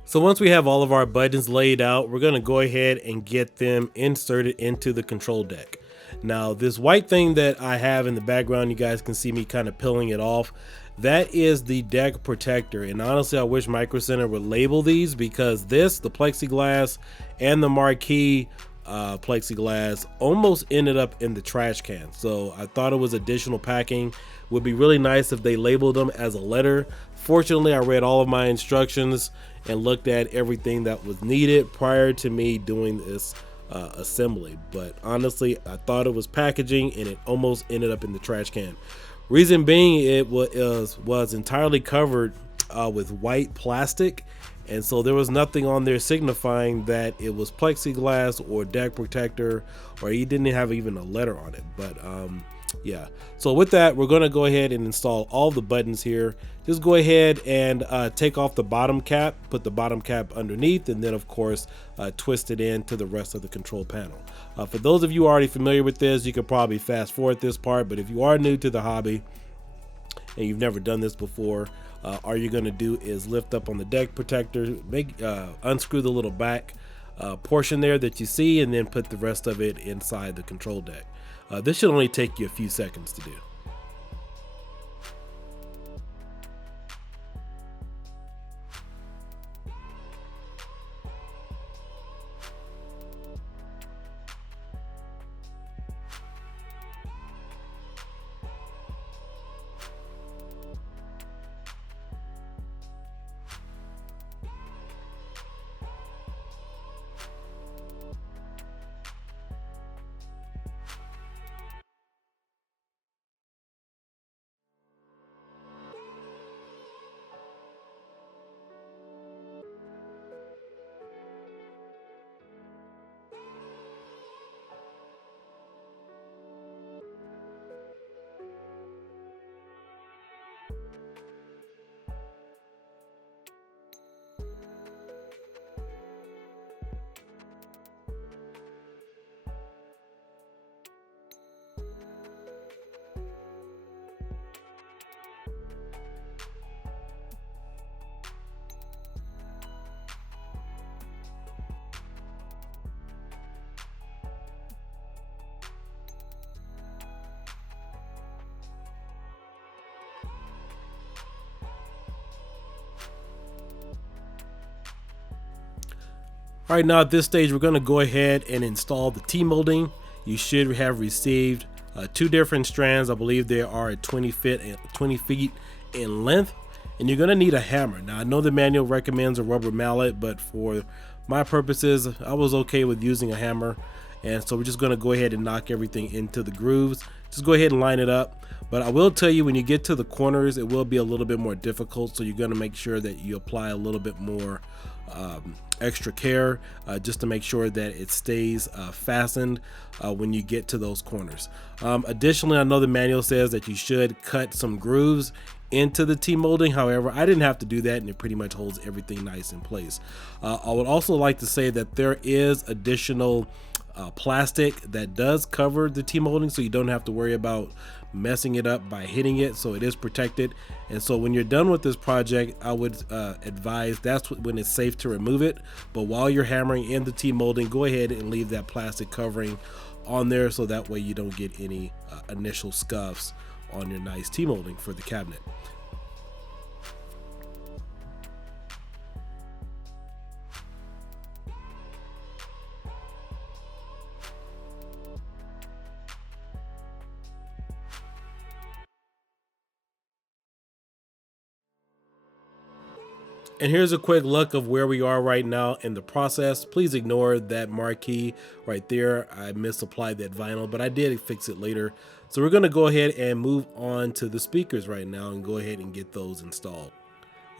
So once we have all of our buttons laid out, we're going to go ahead and get them inserted into the control deck. Now this white thing that I have in the background, you guys can see me kind of peeling it off. That is the deck protector, and honestly I wish Micro Center would label these, because this, the plexiglass and the Marquee plexiglass, almost ended up in the trash can. So I thought it was additional packing. Would be really nice if they labeled them as a letter. Fortunately, I read all of my instructions and looked at everything that was needed prior to me doing this assembly. But honestly, I thought it was packaging and it almost ended up in the trash can. Reason being, it was entirely covered with white plastic, and so there was nothing on there signifying that it was plexiglass or deck protector, or he didn't have even a letter on it. But Yeah, so with that, we're going to go ahead and install all the buttons here. Just go ahead and take off the bottom cap, put the bottom cap underneath, and then of course twist it into the rest of the control panel. For those of you already familiar with this, you could probably fast forward this part, but if you are new to the hobby and you've never done this before, all you're going to do is lift up on the deck protector, unscrew the little back portion there that you see, and then put the rest of it inside the control deck. This should only take you a few seconds to do. All right, now at this stage, we're going to go ahead and install the T-molding. You should have received two different strands. I believe they are at 20 feet in length, and you're going to need a hammer. Now, I know the manual recommends a rubber mallet, but for my purposes, I was okay with using a hammer. And so we're just going to go ahead and knock everything into the grooves. Just go ahead and line it up. But I will tell you, when you get to the corners, it will be a little bit more difficult. So you're going to make sure that you apply a little bit more extra care just to make sure that it stays fastened when you get to those corners. Additionally, I know the manual says that you should cut some grooves into the T-molding. However, I didn't have to do that, and it pretty much holds everything nice in place. I would also like to say that there is additional plastic that does cover the T-molding, so you don't have to worry about messing it up by hitting it, so it is protected. And so when you're done with this project, I would advise that's when it's safe to remove it. But while you're hammering in the T-molding, go ahead and leave that plastic covering on there, so that way you don't get any initial scuffs on your nice T-molding for the cabinet. And here's a quick look of where we are right now in the process. Please ignore that marquee right there. I misapplied that vinyl, but I did fix it later. So we're going to go ahead and move on to the speakers right now and go ahead and get those installed.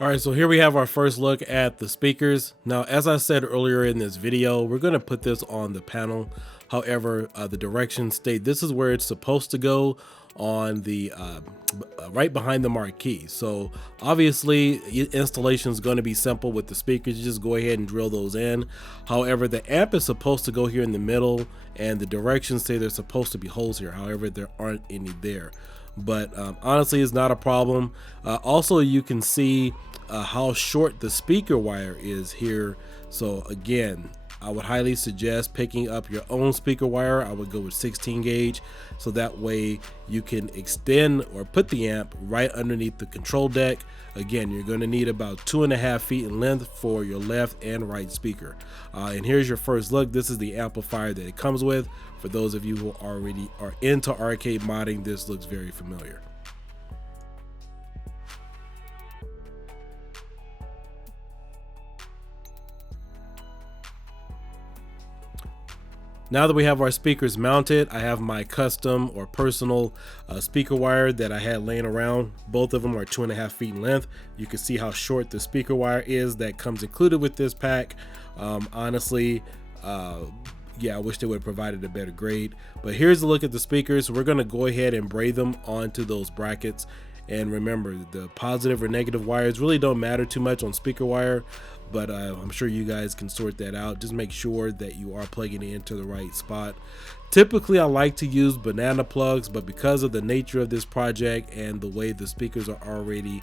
All right, so here we have our first look at the speakers. Now, as I said earlier in this video, we're going to put this on the panel. However, the directions state this is where it's supposed to go, on the right behind the marquee. So obviously installation is going to be simple with the speakers. You just go ahead and drill those in. However, the amp is supposed to go here in the middle, and the directions say there's supposed to be holes here. However, there aren't any there. But honestly, it's not a problem. Also, you can see how short the speaker wire is here. So again, I would highly suggest picking up your own speaker wire. I would go with 16 gauge, so that way you can extend or put the amp right underneath the control deck. Again, you're going to need about 2.5 feet in length for your left and right speaker. And here's your first look. This is the amplifier that it comes with. For those of you who already are into arcade modding, this looks very familiar. Now that we have our speakers mounted, I have my custom or personal speaker wire that I had laying around. Both of them are 2.5 feet in length. You can see how short the speaker wire is that comes included with this pack. Honestly, yeah, I wish they would have provided a better grade. But here's a look at the speakers. We're going to go ahead and braid them onto those brackets. And remember, the positive or negative wires really don't matter too much on speaker wire, but I'm sure you guys can sort that out. Just make sure that you are plugging it into the right spot. Typically, I like to use banana plugs, but because of the nature of this project and the way the speakers are already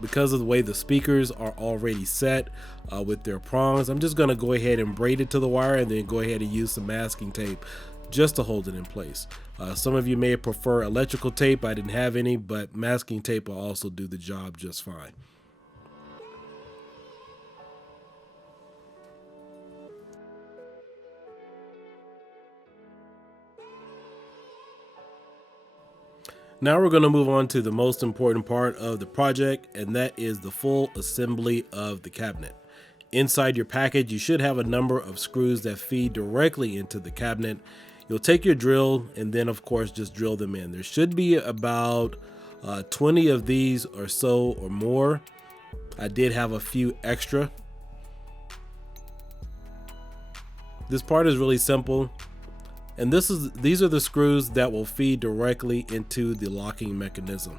because of the way the speakers are already set with their prongs, I'm just going to go ahead and braid it to the wire and then go ahead and use some masking tape just to hold it in place. Some of you may prefer electrical tape. I didn't have any, but masking tape will also do the job just fine. Now we're going to move on to the most important part of the project, and that is the full assembly of the cabinet. Inside your package, you should have a number of screws that feed directly into the cabinet. You'll take your drill and then of course just drill them in. There should be about 20 of these or so or more. I did have a few extra. This part is really simple. And these are the screws that will feed directly into the locking mechanism.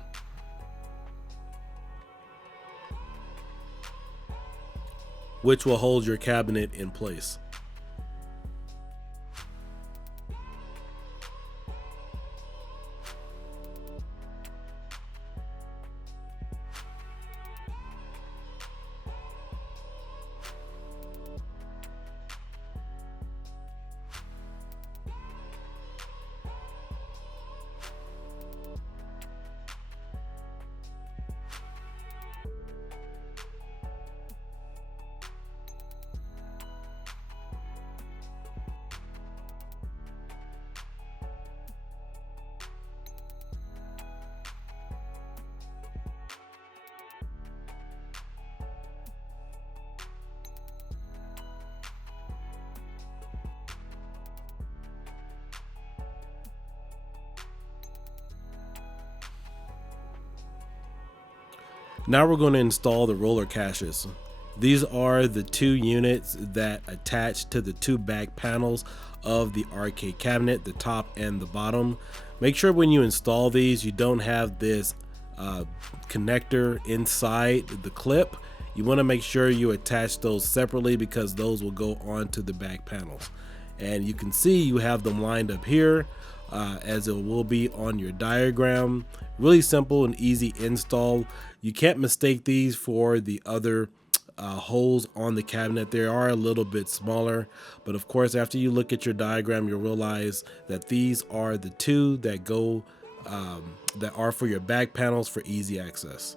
Which will hold your cabinet in place. Now we're going to install the roller caches. These are the two units that attach to the two back panels of the arcade cabinet, the top and the bottom. Make sure when you install these, you don't have this connector inside the clip. You want to make sure you attach those separately because those will go onto the back panels. And you can see you have them lined up here as it will be on your diagram. Really simple and easy install. You can't mistake these for the other holes on the cabinet. They are a little bit smaller, but of course after you look at your diagram you'll realize that these are the two that go that are for your back panels for easy access.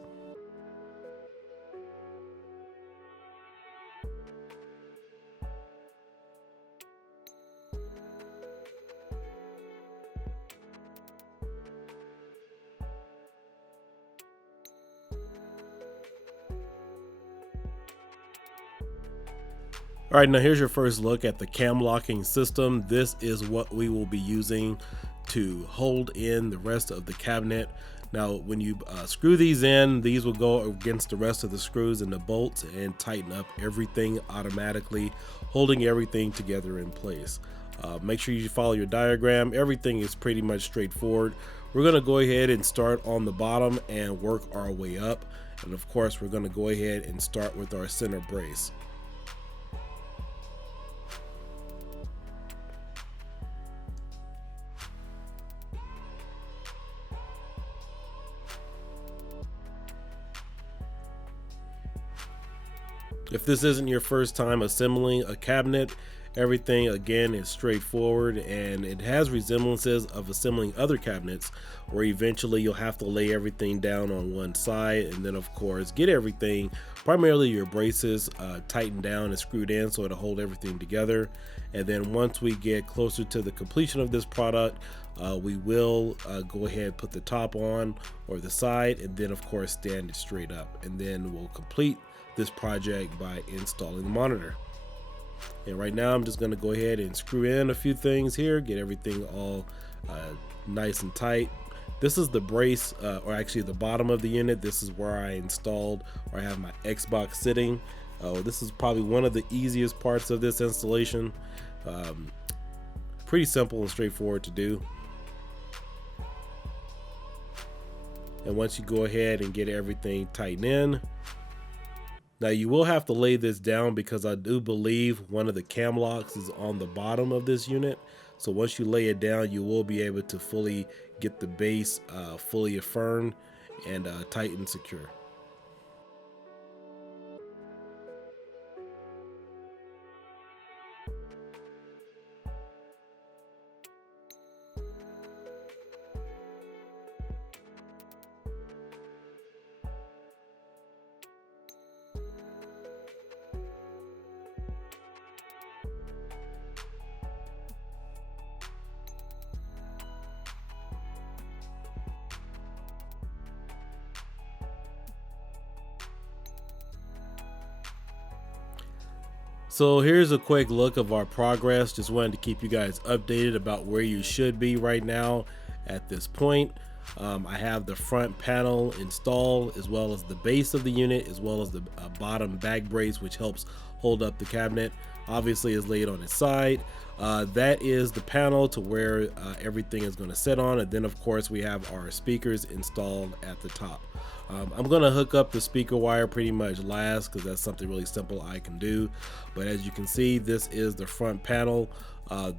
All right, now here's your first look at the cam locking system. This is what we will be using to hold in the rest of the cabinet. Now, when you screw these in, these will go against the rest of the screws and the bolts and tighten up everything automatically, holding everything together in place. Make sure you follow your diagram. Everything is pretty much straightforward. We're gonna go ahead and start on the bottom and work our way up. And of course, we're gonna go ahead and start with our center brace. If this isn't your first time assembling a cabinet, everything again is straightforward and it has resemblances of assembling other cabinets where eventually you'll have to lay everything down on one side and then of course get everything, primarily your braces, tightened down and screwed in so it'll hold everything together. And then once we get closer to the completion of this product, we will go ahead and put the top on or the side and then of course stand it straight up, and then we'll complete this project by installing the monitor. And right now I'm just going to go ahead and screw in a few things here, get everything all nice and tight. This is the brace, or actually the bottom of the unit. This is where I installed, or I have my Xbox sitting. This is probably one of the easiest parts of this installation. Pretty simple and straightforward to do. And once you go ahead and get everything tightened in, now you will have to lay this down because I do believe one of the cam locks is on the bottom of this unit. So once you lay it down, you will be able to fully get the base fully affirmed and tight and secure. So here's a quick look of our progress. Just wanted to keep you guys updated about where you should be right now at this point. I have the front panel installed, as well as the base of the unit, as well as the bottom back brace, which helps hold up the cabinet. Obviously is laid on its side. That is the panel to where everything is going to sit on, and then of course we have our speakers installed at the top. I'm going to hook up the speaker wire pretty much last because that's something really simple I can do. But as you can see, this is the front panel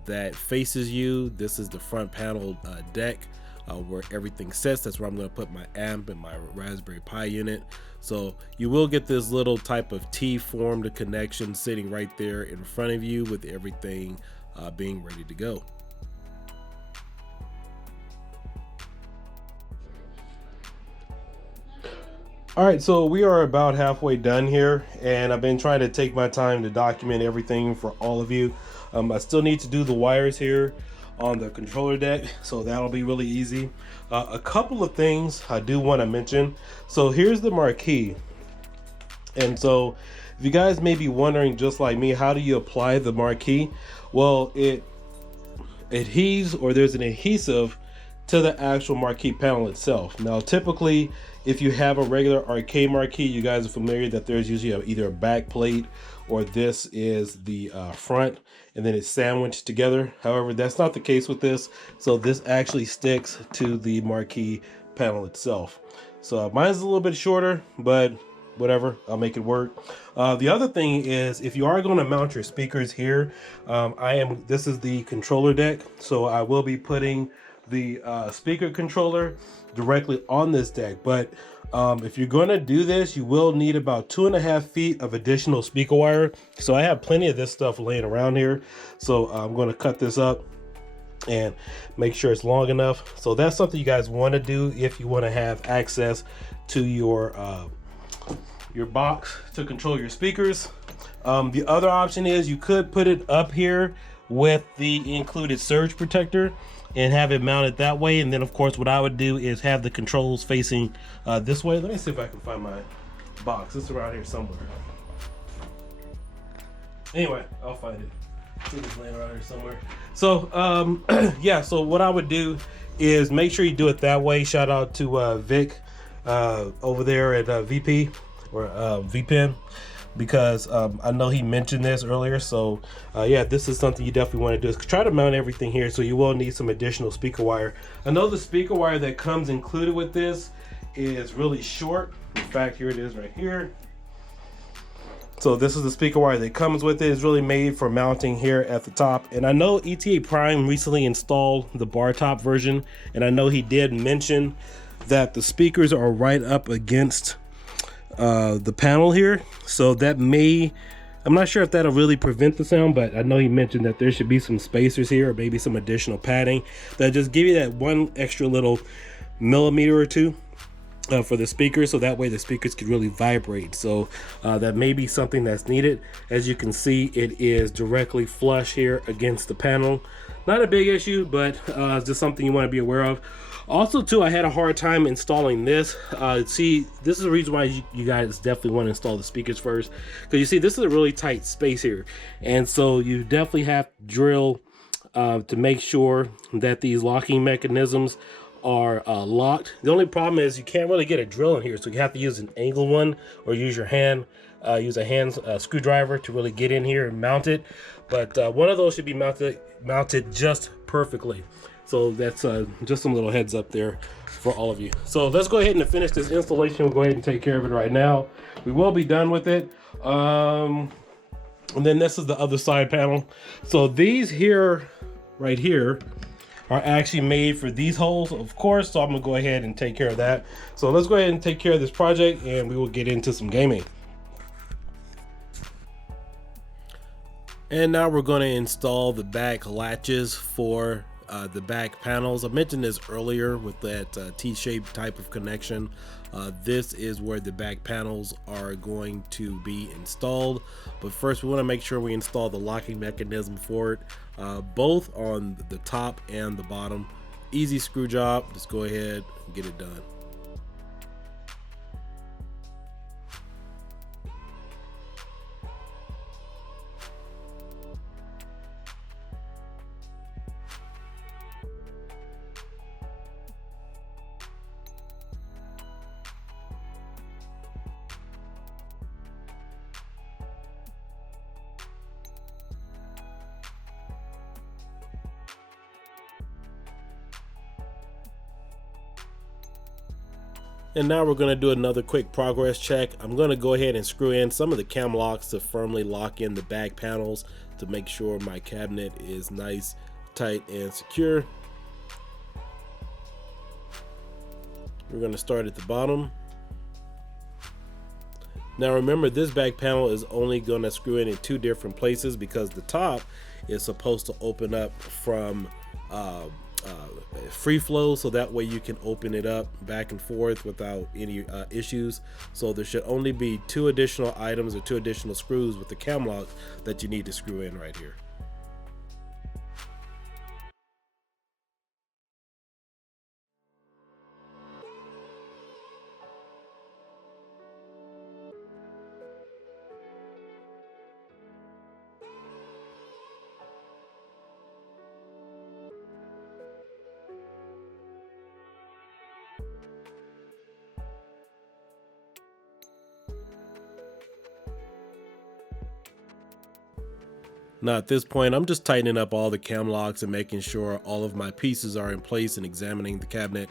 that faces you. This is the front panel deck where everything sits. That's where I'm going to put my amp and my Raspberry Pi unit. So you will get this little type of T-formed connection sitting right there in front of you with everything being ready to go. All right, so we are about halfway done here, and I've been trying to take my time to document everything for all of you. I still need to do the wires here on the controller deck, so that'll be really easy. A couple of things I do want to mention. So here's the Marquee, and so if you guys may be wondering, just like me, how do you apply the Marquee? Well, it adheres, or there's an adhesive to the actual Marquee panel itself. Now typically if you have a regular arcade Marquee, you guys are familiar that there's usually either a back plate or this is the front, and then it's sandwiched together. However, that's not the case with this. So this actually sticks to the Marquee panel itself. So mine's a little bit shorter, but whatever, I'll make it work. The other thing is, if you are going to mount your speakers here, this is the controller deck, so I will be putting the speaker controller directly on this deck. But if you're going to do this, you will need about 2.5 feet of additional speaker wire. So I have plenty of this stuff laying around here, so I'm going to cut this up and make sure it's long enough. So that's something you guys want to do if you want to have access to your box to control your speakers. The other option is you could put it up here with the included surge protector and have it mounted that way. And then of course what I would do is have the controls facing this way. Let me see if I can find my box. It's around here somewhere. Anyway, I'll find it. I think it's laying around here somewhere. So yeah, so what I would do is make sure you do it that way. Shout out to Vic over there at VP or VPN, because I know he mentioned this earlier. So yeah, this is something you definitely want to do, is try to mount everything here. So you will need some additional speaker wire. I know the speaker wire that comes included with this is really short. In fact, here it is right here. So this is the speaker wire that comes with it. It's really made for mounting here at the top. And I know ETA Prime recently installed the bartop version, and I know he did mention that the speakers are right up against the panel here, so that I'm not sure if that'll really prevent the sound, but I know he mentioned that there should be some spacers here, or maybe some additional padding that just give you that one extra little millimeter or two for the speakers, so that way the speakers can really vibrate. So that may be something that's needed. As you can see, it is directly flush here against the panel. Not a big issue, but it's just something you want to be aware of. Also too, I had a hard time installing this. See, this is the reason why you guys definitely want to install the speakers first, because you see this is a really tight space here, and so you definitely have to drill to make sure that these locking mechanisms are locked. The only problem is you can't really get a drill in here, so you have to use an angle one or use your hand, use a hand screwdriver to really get in here and mount it. But one of those should be mounted just perfectly. So that's just some little heads up there for all of you. So let's go ahead and finish this installation. We'll go ahead and take care of it right now. We will be done with it. And then this is the other side panel. So these here, right here, are actually made for these holes, of course. So I'm gonna go ahead and take care of that. So let's go ahead and take care of this project and we will get into some gaming. And now we're going to install the back latches for the back panels. I mentioned this earlier with that T-shaped type of connection. This is where the back panels are going to be installed. But first we want to make sure we install the locking mechanism for it, both on the top and the bottom. Easy screw job. Just go ahead and get it done. And now we're going to do another quick progress check. I'm going to go ahead and screw in some of the cam locks to firmly lock in the back panels to make sure my cabinet is nice, tight, and secure. We're going to start at the bottom. Now remember, this back panel is only going to screw in two different places because the top is supposed to open up from free flow, so that way you can open it up back and forth without any issues. So there should only be two additional items or two additional screws with the cam lock that you need to screw in right here. Now at this point, I'm just tightening up all the cam locks and making sure all of my pieces are in place and examining the cabinet.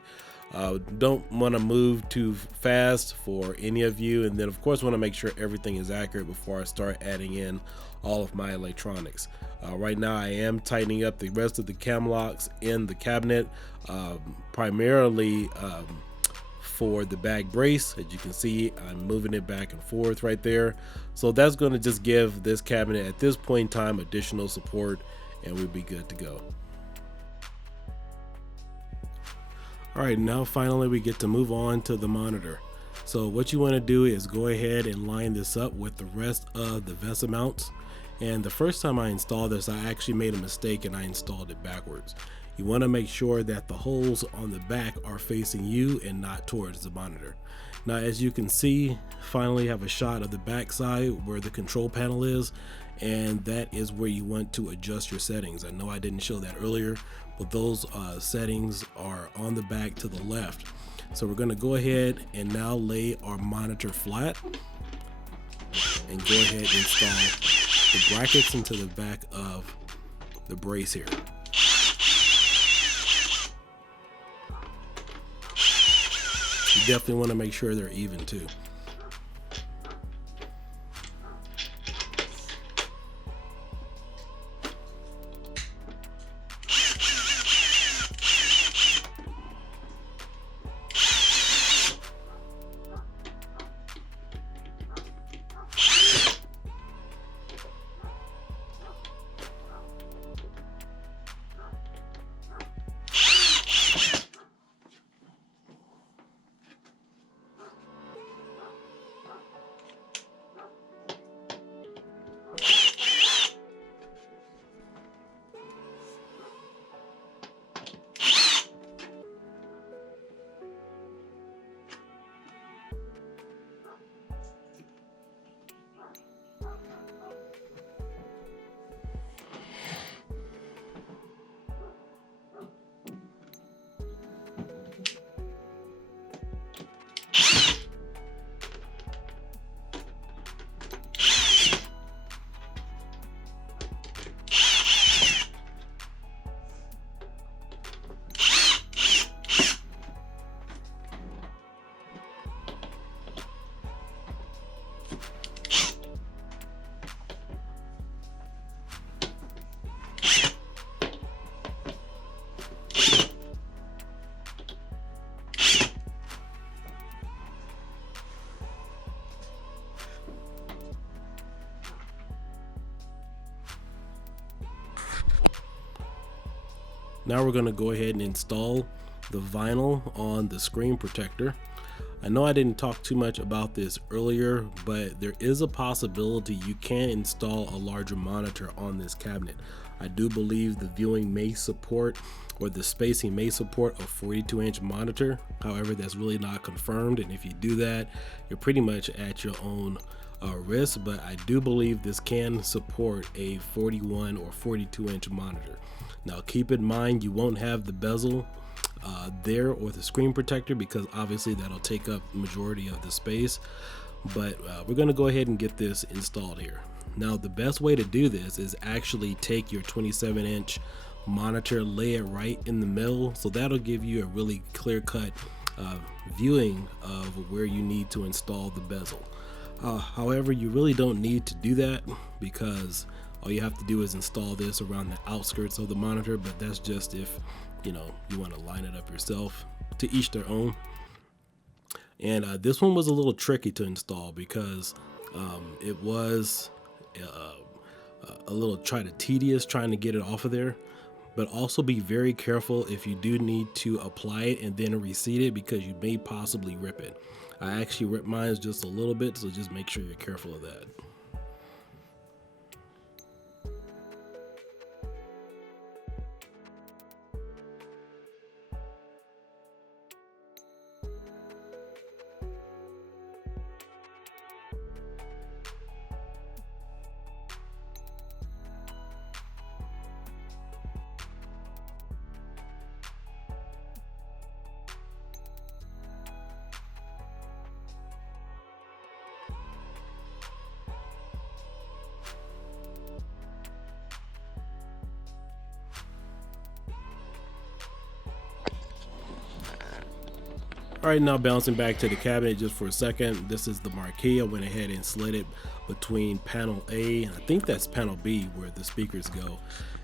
Don't want to move too fast for any of you, and then of course want to make sure everything is accurate before I start adding in all of my electronics. Right now I am tightening up the rest of the cam locks in the cabinet, primarily for the back brace. As you can see, I'm moving it back and forth right there. So that's going to just give this cabinet at this point in time additional support, and we'll be good to go. All right, now finally we get to move on to the monitor. So what you want to do is go ahead and line this up with the rest of the VESA mounts. And the first time I installed this, I actually made a mistake and I installed it backwards. You want to make sure that the holes on the back are facing you and not towards the monitor. Now, as you can see, finally have a shot of the back side where the control panel is, and that is where you want to adjust your settings. I know I didn't show that earlier, but those settings are on the back to the left. So we're going to go ahead and now lay our monitor flat and go ahead and install the brackets into the back of the brace here. You definitely want to make sure they're even too. Now we're going to go ahead and install the vinyl on the screen protector. I know I didn't talk too much about this earlier, but there is a possibility you can install a larger monitor on this cabinet. I do believe the viewing may support, or the spacing may support, a 42-inch monitor. However, that's really not confirmed, and if you do that, you're pretty much at your own risk. But I do believe this can support a 41 or 42-inch monitor. Now keep in mind, you won't have the bezel there, or the screen protector, because obviously that'll take up the majority of the space. But we're going to go ahead and get this installed here. Now the best way to do this is actually take your 27-inch monitor, lay it right in the middle, so that'll give you a really clear-cut viewing of where you need to install the bezel. However, you really don't need to do that, because all you have to do is install this around the outskirts of the monitor, but that's just if you want to line it up yourself. To each their own. And this one was a little tricky to install, because it was a little tedious trying to get it off of there. But also be very careful if you do need to apply it and then reseat it, because you may possibly rip it. I actually ripped mine just a little bit, so just make sure you're careful of that. All right, now bouncing back to the cabinet just for a second. This is the Marquee. I went ahead and slid it between panel A, and I think that's panel B, where the speakers go.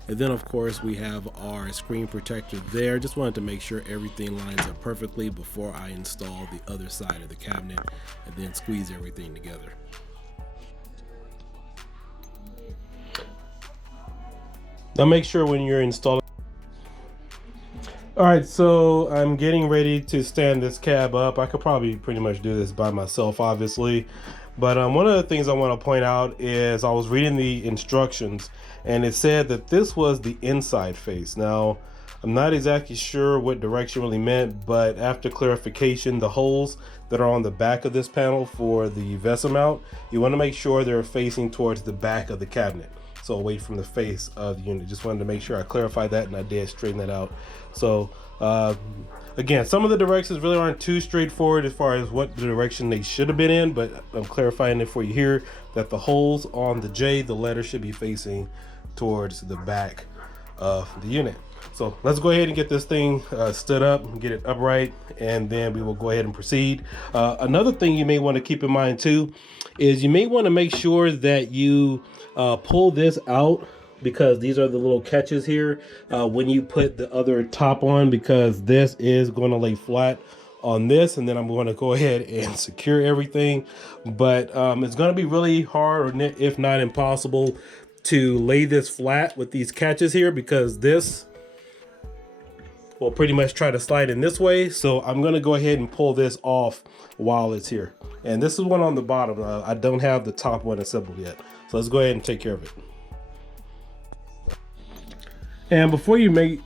And then of course we have our screen protector there. Just wanted to make sure everything lines up perfectly before I install the other side of the cabinet, and then squeeze everything together. Now make sure when you're installing. All right, so I'm getting ready to stand this cab up. I could probably pretty much do this by myself, obviously. But one of the things I want to point out is I was reading the instructions, and it said that this was the inside face. Now, I'm not exactly sure what direction really meant, but after clarification, the holes that are on the back of this panel for the vessel mount, you want to make sure they're facing towards the back of the cabinet, so away from the face of the unit. Just wanted to make sure I clarified that, and I did straighten that out. So again, some of the directions really aren't too straightforward as far as what the direction they should have been in, but I'm clarifying it for you here, that the holes on the J, the letter should be facing towards the back of the unit. So let's go ahead and get this thing stood up and get it upright, and then we will go ahead and proceed. Another thing you may want to keep in mind too is you may want to make sure that you pull this out, because these are the little catches here when you put the other top on, because this is going to lay flat on this, and then I'm going to go ahead and secure everything. But it's going to be really hard, or if not impossible, to lay this flat with these catches here, because this will pretty much try to slide in this way. So I'm going to go ahead and pull this off while it's here. And this is one on the bottom. I don't have the top one assembled yet, so let's go ahead and take care of it. And before you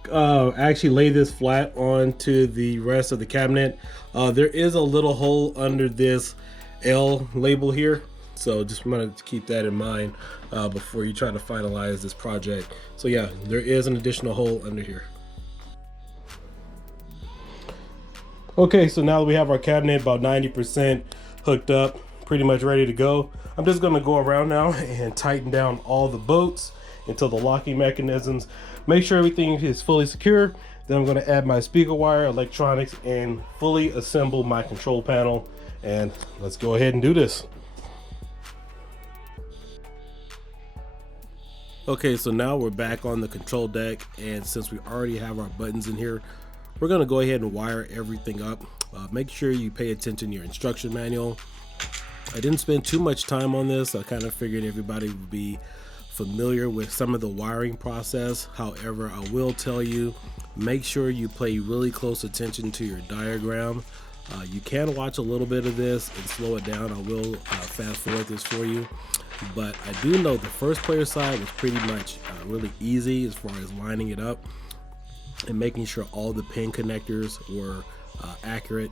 actually lay this flat onto the rest of the cabinet, there is a little hole under this L label here. So just wanted to keep that in mind before you try to finalize this project. So yeah, there is an additional hole under here. Okay, so now that we have our cabinet about 90% hooked up, pretty much ready to go, I'm just gonna go around now and tighten down all the bolts into the locking mechanisms. Make sure everything is fully secure. Then I'm going to add my speaker wire, electronics, and fully assemble my control panel. And let's go ahead and do this. Okay, so now we're back on the control deck, and since we already have our buttons in here, we're going to go ahead and wire everything up. Make sure you pay attention to your instruction manual. I didn't spend too much time on this. I kind of figured everybody would be familiar with some of the wiring process. However, I will tell you, make sure you pay really close attention to your diagram. You can watch a little bit of this and slow it down. I will fast forward this for you. But I do know the first player side was pretty much really easy as far as lining it up and making sure all the pin connectors were accurate.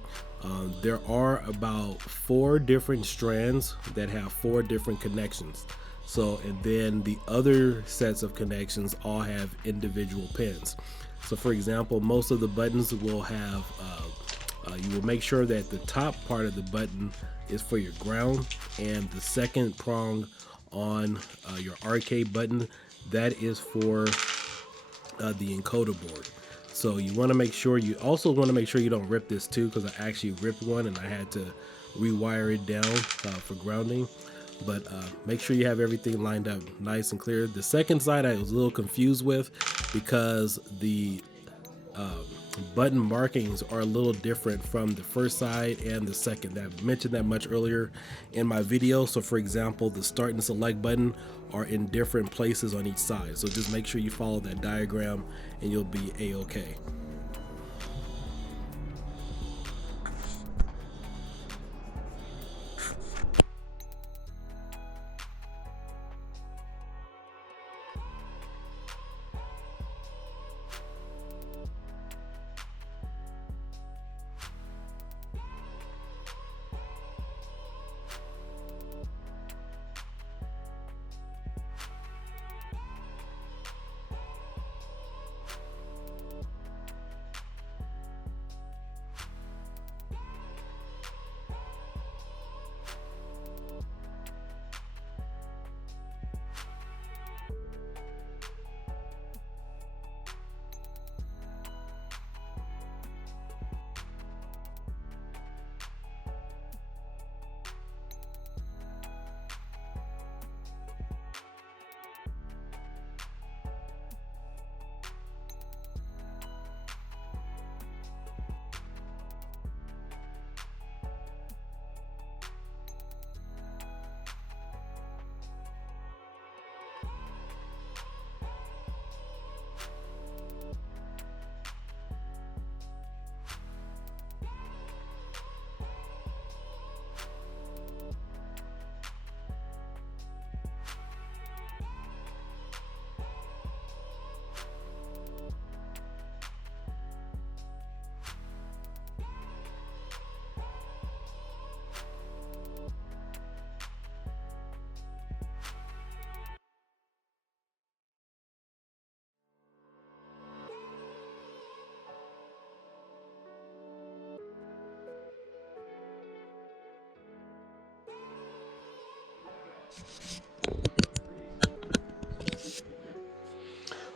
There are about 4 different strands that have 4 different connections. So, and then the other sets of connections all have individual pins. So for example, most of the buttons will have, you will make sure that the top part of the button is for your ground, and the second prong on your arcade button, that is for the encoder board. So you want to make sure, you also want to make sure you don't rip this too, because I actually ripped one and I had to rewire it down for grounding. But make sure you have everything lined up nice and clear. The second side I was a little confused with, because the button markings are a little different from the first side and the second. I mentioned that much earlier in my video. So for example, the start and select button are in different places on each side. So just make sure you follow that diagram and you'll be a-okay.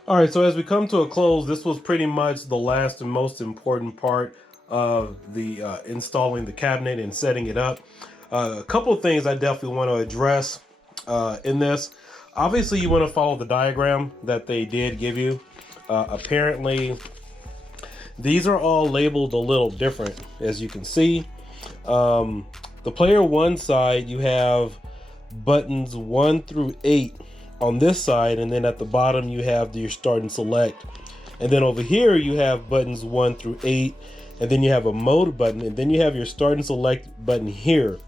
All right, so as we come to a close, this was pretty much the last and most important part of the installing the cabinet and setting it up. A couple of things I definitely want to address in this. Obviously, you want to follow the diagram that they did give you. Apparently, these are all labeled a little different, as you can see. The player 1 side, you have buttons 1 through 8 on this side, and then at the bottom you have your start and select, and then over here you have buttons 1 through 8, and then you have a mode button, and then you have your start and select button here,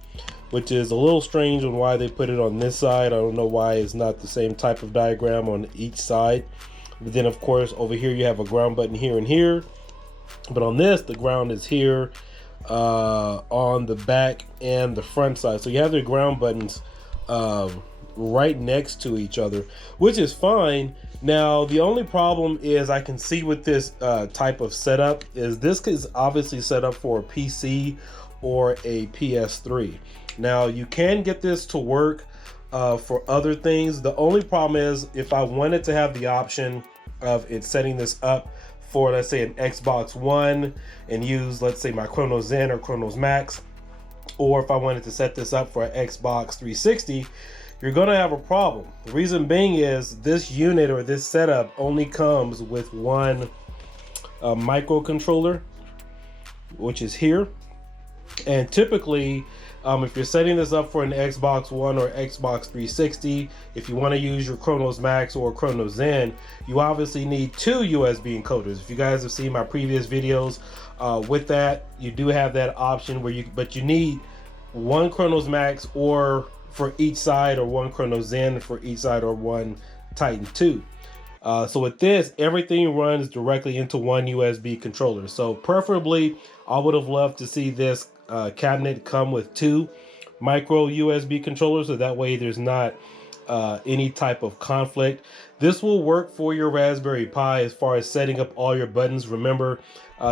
which is a little strange on why they put it on this side. I don't know why it's not the same type of diagram on each side. But then of course over here you have a ground button here and here, but on this the ground is here on the back and the front side. So you have the ground buttons right next to each other, which is fine. Now the only problem is I can see with this type of setup is this is obviously set up for a PC or a PS3. Now you can get this to work for other things. The only problem is if I wanted to have the option of it setting this up for, let's say, an Xbox One and use, let's say, my Chronos Zen or Chronos Max, or if I wanted to set this up for an Xbox 360, you're gonna have a problem. The reason being is this unit or this setup only comes with one microcontroller, which is here. And typically If you're setting this up for an Xbox One or Xbox 360, if you want to use your Chronos Max or Chronos Zen, you obviously need two USB encoders. If you guys have seen my previous videos with that, you do have that option where but you need one Chronos Max or for each side, or one Chronos Zen for each side, or one Titan 2. So with this, everything runs directly into one USB controller. So preferably, I would have loved to see this cabinet come with two micro USB controllers, so that way there's not any type of conflict. This will work for your Raspberry Pi as far as setting up all your buttons. Remember,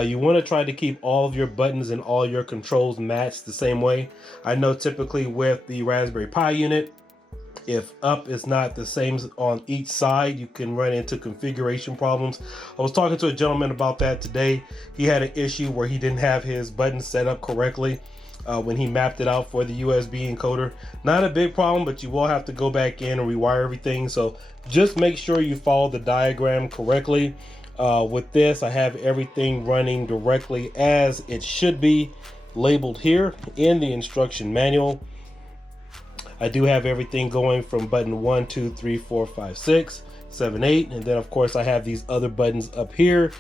you want to try to keep all of your buttons and all your controls matched the same way. I know typically with the Raspberry Pi unit, if up is not the same on each side, you can run into configuration problems. I was talking to a gentleman about that today. He had an issue where he didn't have his buttons set up correctly when he mapped it out for the USB encoder. Not a big problem, but you will have to go back in and rewire everything. So just make sure you follow the diagram correctly. With this, I have everything running directly as it should be, labeled here in the instruction manual. I do have everything going from button 1, 2, 3, 4, 5, 6, 7, 8, and then of course I have these other buttons up here.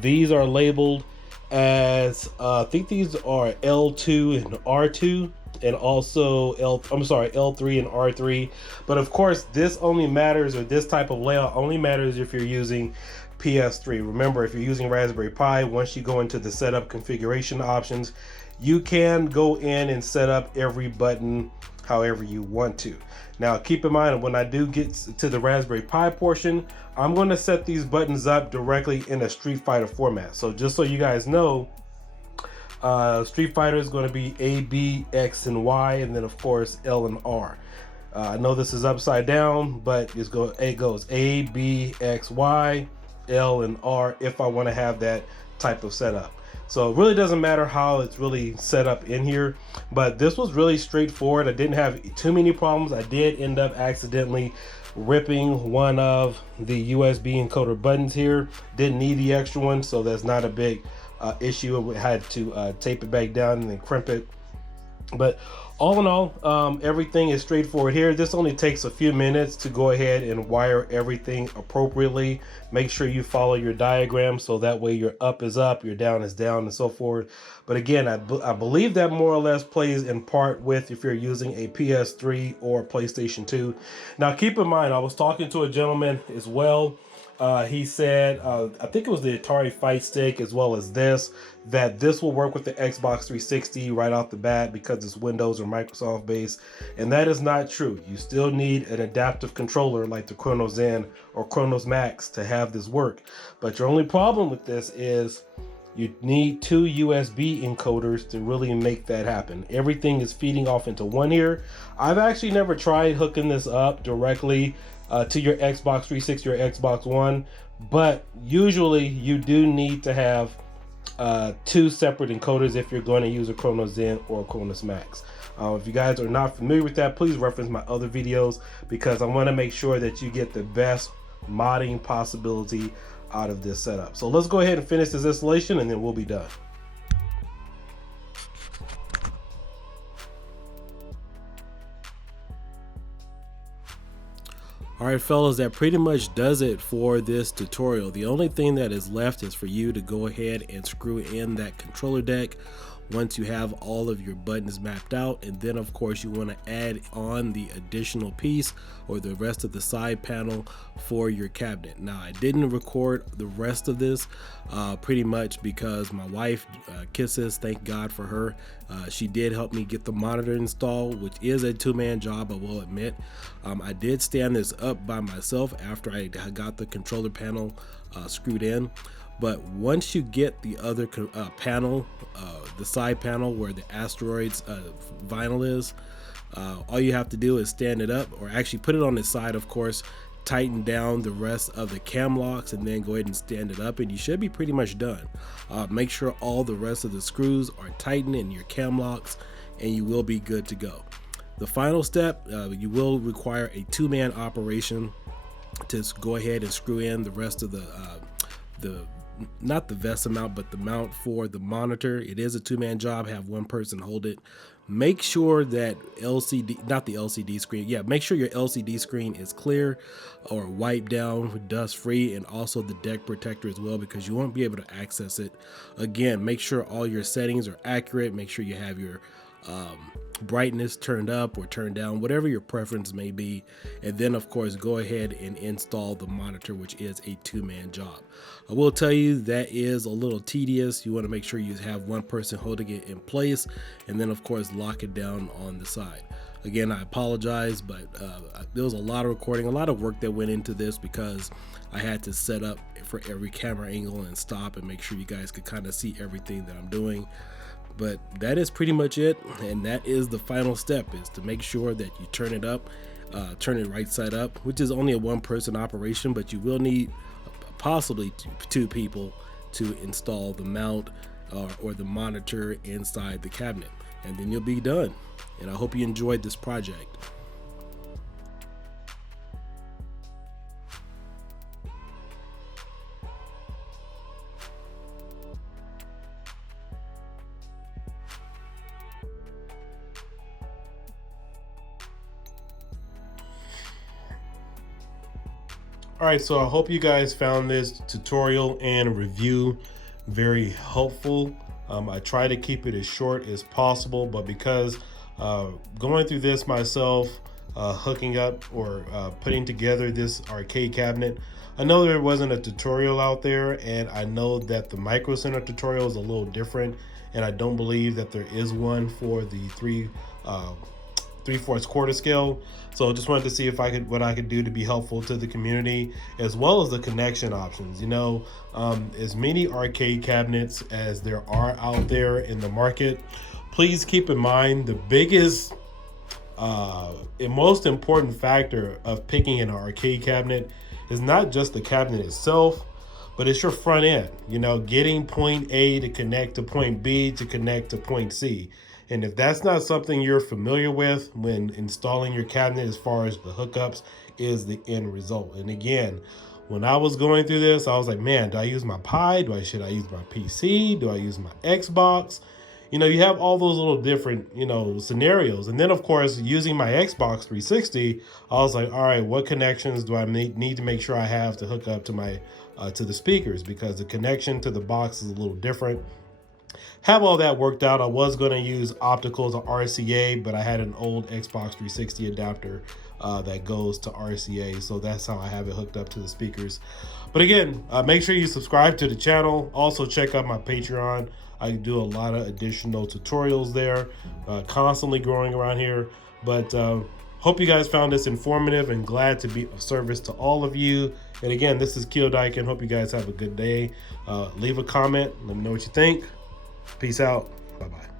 These are labeled as I think these are L2 and R2, and also L3 and R3. But of course, this only matters, or this type of layout only matters if you're using PS3. Remember, if you're using Raspberry Pi, once you go into the setup configuration options, you can go in and set up every button however you want to. Now keep in mind, when I do get to the Raspberry Pi portion, I'm going to set these buttons up directly in a Street Fighter format. So just so you guys know, Street Fighter is going to be A, B, X, and Y, and then of course L and R. I know this is upside down, but it goes A, B, X, Y, L, and R if I want to have that type of setup. So it really doesn't matter how it's really set up in here, but this was really straightforward. I didn't have too many problems. I did end up accidentally ripping one of the USB encoder buttons here. Didn't need the extra one, so that's not a big issue. I had to tape it back down and then crimp it. But all in all, everything is straightforward here. This only takes a few minutes to go ahead and wire everything appropriately. Make sure you follow your diagram, so that way your up is up, your down is down, and so forth. But again, I believe that more or less plays in part with if you're using a PS3 or PlayStation 2. Now keep in mind, I was talking to a gentleman as well. He said, I think it was the Atari Fight Stick as well as this, that this will work with the Xbox 360 right off the bat because it's Windows or Microsoft based. And that is not true. You still need an adaptive controller like the Chronos Zen or Chronos Max to have this work. But your only problem with this is you need two USB encoders to really make that happen. Everything is feeding off into one here. I've actually never tried hooking this up directly to your Xbox 360 or Xbox One, but usually you do need to have two separate encoders if you're going to use a Chronos Zen or a Chronos Max. If you guys are not familiar with that, please reference my other videos, because I want to make sure that you get the best modding possibility out of this setup. So let's go ahead and finish this installation and then we'll be done. Alright fellas, that pretty much does it for this tutorial. The only thing that is left is for you to go ahead and screw in that controller deck once you have all of your buttons mapped out, and then of course you want to add on the additional piece or the rest of the side panel for your cabinet. Now I didn't record the rest of this pretty much because my wife Kisses, thank God for her, she did help me get the monitor installed, which is a two-man job, I will admit. I did stand this up by myself after I got the controller panel screwed in. But once you get the other panel, the side panel where the asteroids vinyl is, all you have to do is stand it up, or actually put it on its side, of course, tighten down the rest of the cam locks, and then go ahead and stand it up, and you should be pretty much done. Make sure all the rest of the screws are tightened in your cam locks, and you will be good to go. The final step, you will require a two-man operation to go ahead and screw in the rest of the not the VESA mount, but the mount for the monitor. It is a two-man job. Have one person hold it, make sure that not the LCD screen, make sure your LCD screen is clear or wiped down, dust free, and also the deck protector as well, because you won't be able to access it. Again, make sure all your settings are accurate. Make sure you have your brightness turned up or turned down, whatever your preference may be. And then of course, go ahead and install the monitor, which is a 2-man job. I will tell you that is a little tedious. You want to make sure you have one person holding it in place, and then of course lock it down on the side. Again, I apologize, but there was a lot of recording, a lot of work that went into this, because I had to set up for every camera angle and stop and make sure you guys could kind of see everything that I'm doing. But that is pretty much it, and that is the final step, is to make sure that you turn it up, turn it right side up, which is only a 1-person operation, but you will need possibly 2 people to install the mount or the monitor inside the cabinet, and then you'll be done. And I hope you enjoyed this project. All right, so I hope you guys found this tutorial and review very helpful. I try to keep it as short as possible, but because going through this myself, hooking up or putting together this arcade cabinet, I know there wasn't a tutorial out there, and I know that the Micro Center tutorial is a little different, and I don't believe that there is one for the 3/4 quarter scale. So I just wanted to see if what I could do to be helpful to the community, as well as the connection options. You know, as many arcade cabinets as there are out there in the market, please keep in mind the biggest and most important factor of picking an arcade cabinet is not just the cabinet itself, but it's your front end. You know, getting point A to connect to point B to connect to point C. And if that's not something you're familiar with when installing your cabinet, as far as the hookups is the end result. And again, when I was going through this, I was like, man, do I use my Pi? Should I use my PC? Do I use my Xbox? You know, you have all those little different, you know, scenarios. And then of course, using my Xbox 360, I was like, all right, what connections do I need to make sure I have to hook up to my to the speakers? Because the connection to the box is a little different. Have all that worked out. I was going to use optical to RCA, but I had an old Xbox 360 adapter that goes to RCA, so that's how I have it hooked up to the speakers. But again, make sure you subscribe to the channel. Also check out my Patreon. I do a lot of additional tutorials there, constantly growing around here. But hope you guys found this informative, and glad to be of service to all of you. And again, this is Keo Dyken. Hope you guys have a good day. Leave a comment. Let me know what you think. Peace out. Bye-bye.